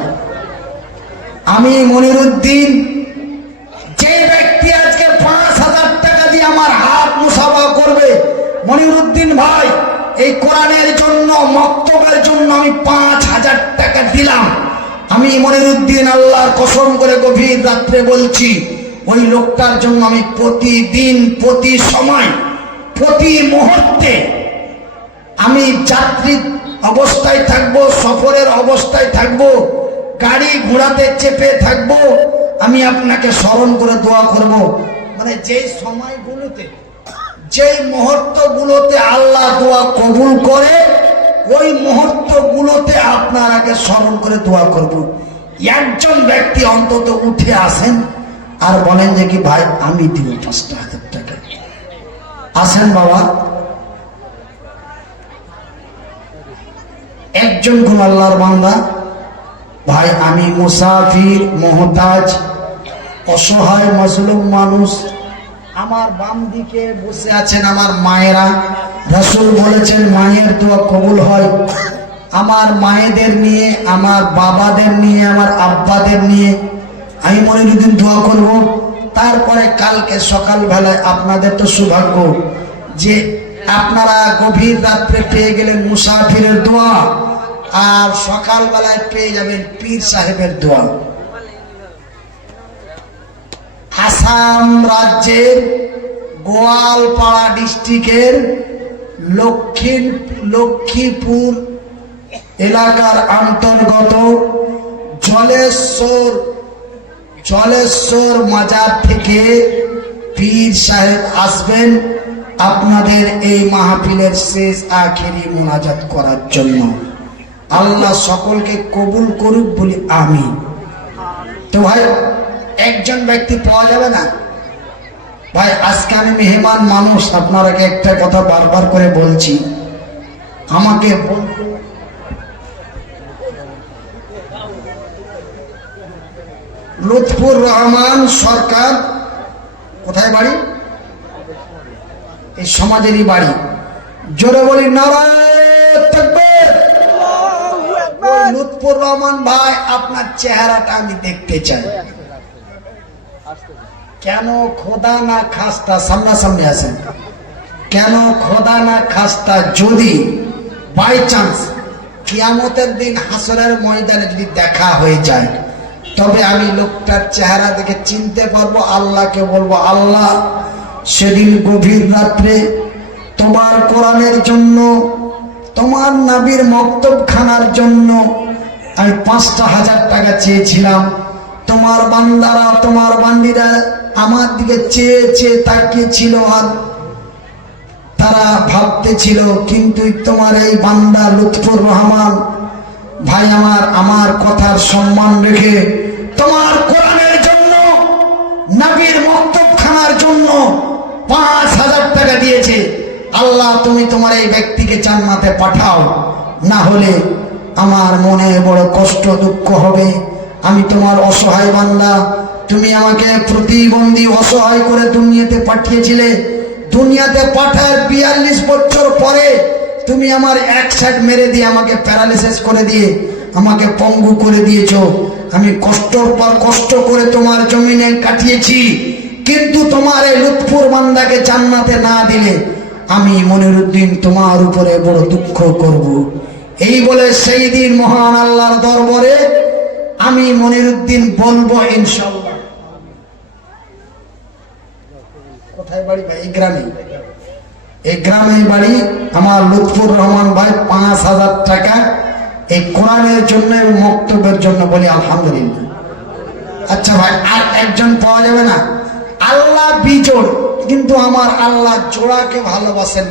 আমি মনিরুদ্দিন, যে ব্যক্তি আজকে 5,000 টাকা দিয়ে আমার হাত মুসাফা করবে, মনিরুদ্দিন ভাই এই কোরআনের জন্য, মক্তবের জন্য আমি 5,000 টাকা দিলাম। আমি মনিরুদ্দিন আল্লাহর কসম করে গভীর রাত্রে বলছি, ওই লোকটার জন্য আমি প্রতিদিন প্রতি সময় প্রতি মুহূর্তে আমি যাত্রী অবস্থায় থাকবো, সফরের অবস্থায় থাকবো, গাড়ি ঘোড়াতে চেপে থাকবো, আমি আপনাকে স্মরণ করে দোয়া করব। মানে যেই সময়গুলোতে, যেই মুহূর্তগুলোতে আল্লাহ দোয়া কবুল করে, ওই মুহূর্তগুলোতে আপনাকে স্মরণ করে দোয়া করব। একজন ব্যক্তি অন্তত উঠে আসেন আর বলেন যে কি ভাই আমি দিব 5,000 টাকা। আসেন বাবা, একজন কোন আল্লাহর বান্দা, ভাই আমি মুসাফির, মুহতাজ, অসহায়, মজলুম মানুষ, আমার বাম দিকে বসে আছেন আমার মায়েরা। রাসূল বলেছেন মায়ের দোয়া কবুল হয়। আমার মায়েদের নিয়ে, আমার বাবাদের নিয়ে, আমার আব্বাদের নিয়ে আমি মনিরুদ্দিন দোয়া করব। তারপরে কালকে সকালবেলায় আপনাদের তো সৌভাগ্য যে আপনারা গভীর রাত্রে পেয়ে গেলেন মুসাফিরের দোয়া, আর সকালবেলায় পেয়ে যাবেন পীর সাহেবের দোয়া। আসাম রাজ্যের গোয়ালপাড়া ডিস্ট্রিক্টের লক্ষ্মীপুর এলাকার অন্তর্গত জলেশ্বর মাজার থেকে পীর সাহেব আসবেন আপনাদের এই মাহফিলের শেষ আখেরি মোনাজাত করার জন্য। আল্লাহ সকলকে কবুল করুক বলি আমিন। তো ভাই একজন ব্যক্তি পাওয়া যাবে না? ভাই আজকে আমি মেহমান মানুষ, আপনারাকে একটা কথা বারবার করে বলছি, আমাকে বলতে লুৎফুর রহমান সরকার, কোথায় বাড়ি? এই সমাজেরই বাড়ি। জোরে বলি নারায়ে তাকবীর। লুৎফুর রহমান ভাই আপনার চেহারাটা আমি দেখতে চাই। কেন খোদা না খাস্তা, সামনাসামনি আছেন, কেন খোদা না খাস্তা যদি বাই চান্স কিয়ামতের দিন হাসরের ময়দানে যদি দেখা হয়ে যায়, তবে আমি লোকটার চেহারা দেখে চিনতে পারবো, আল্লাহকে বলবো আল্লাহ সেদিন গভীর রাত্রে তোমার কোরআনের জন্য, তোমার নবীর মক্তবখানার জন্য আমি 5,000 টাকা চেয়েছিলাম। তোমার বান্দারা, তোমার বান্দিরা আমার দিকে চেয়ে চেয়ে তাকিয়েছিল আর তারা ভাবতেছিল, কিন্তু তোমার এই বান্দা লুৎফুর রহমান ভাই আমার কথার সম্মান রেখে তোমার কোরআনের জন্য, নবীর মক্তবখানার জন্য 5,000 টাকা দিয়েছে। আল্লাহ তুমি তোমার এই ব্যক্তিকে জান্নাতে পাঠাও, না হলে আমার মনে বড় কষ্ট দুঃখ হবে। আমি তোমার অসহায় বান্দা, তুমি আমাকে প্রতিবন্ধী অসহায় করে দুনিয়াতে পাঠিয়েছিলে। দুনিয়াতে পাঠার 42 বছর পরে তুমি আমার এক সাইড মেরে দিয়ে আমাকে প্যারালাইসিস করে দিয়ে আমাকে পঙ্গু করে দিয়েছো। আমি কষ্টর পর কষ্ট করে তোমার জমিনে কাটিয়েছি, কিন্তু তোমার এই লুৎফুর বান্দাকে জান্নাতে না দিলে আমি মনিরুদ্দিন তোমার উপরে বড় দুঃখ করব। এই বলে সেই দিন মহান আল্লাহর দরবারে আমি মনিরুদ্দিন বলবো ইনশাআল্লাহ। কোথায় বাড়ি ভাই? এই গ্রামে বাড়ি আমার লুৎফুর রহমান ভাই 5,000 টাকা এই কোরআনের জন্য এবং মক্তবের জন্য, বলি আলহামদুলিল্লাহ। আচ্ছা ভাই আর একজন পাওয়া যাবে না? আল্লাহ বিজোড়, কিন্তু আমার আল্লাহ জোড়াকে ভালোবাসেন।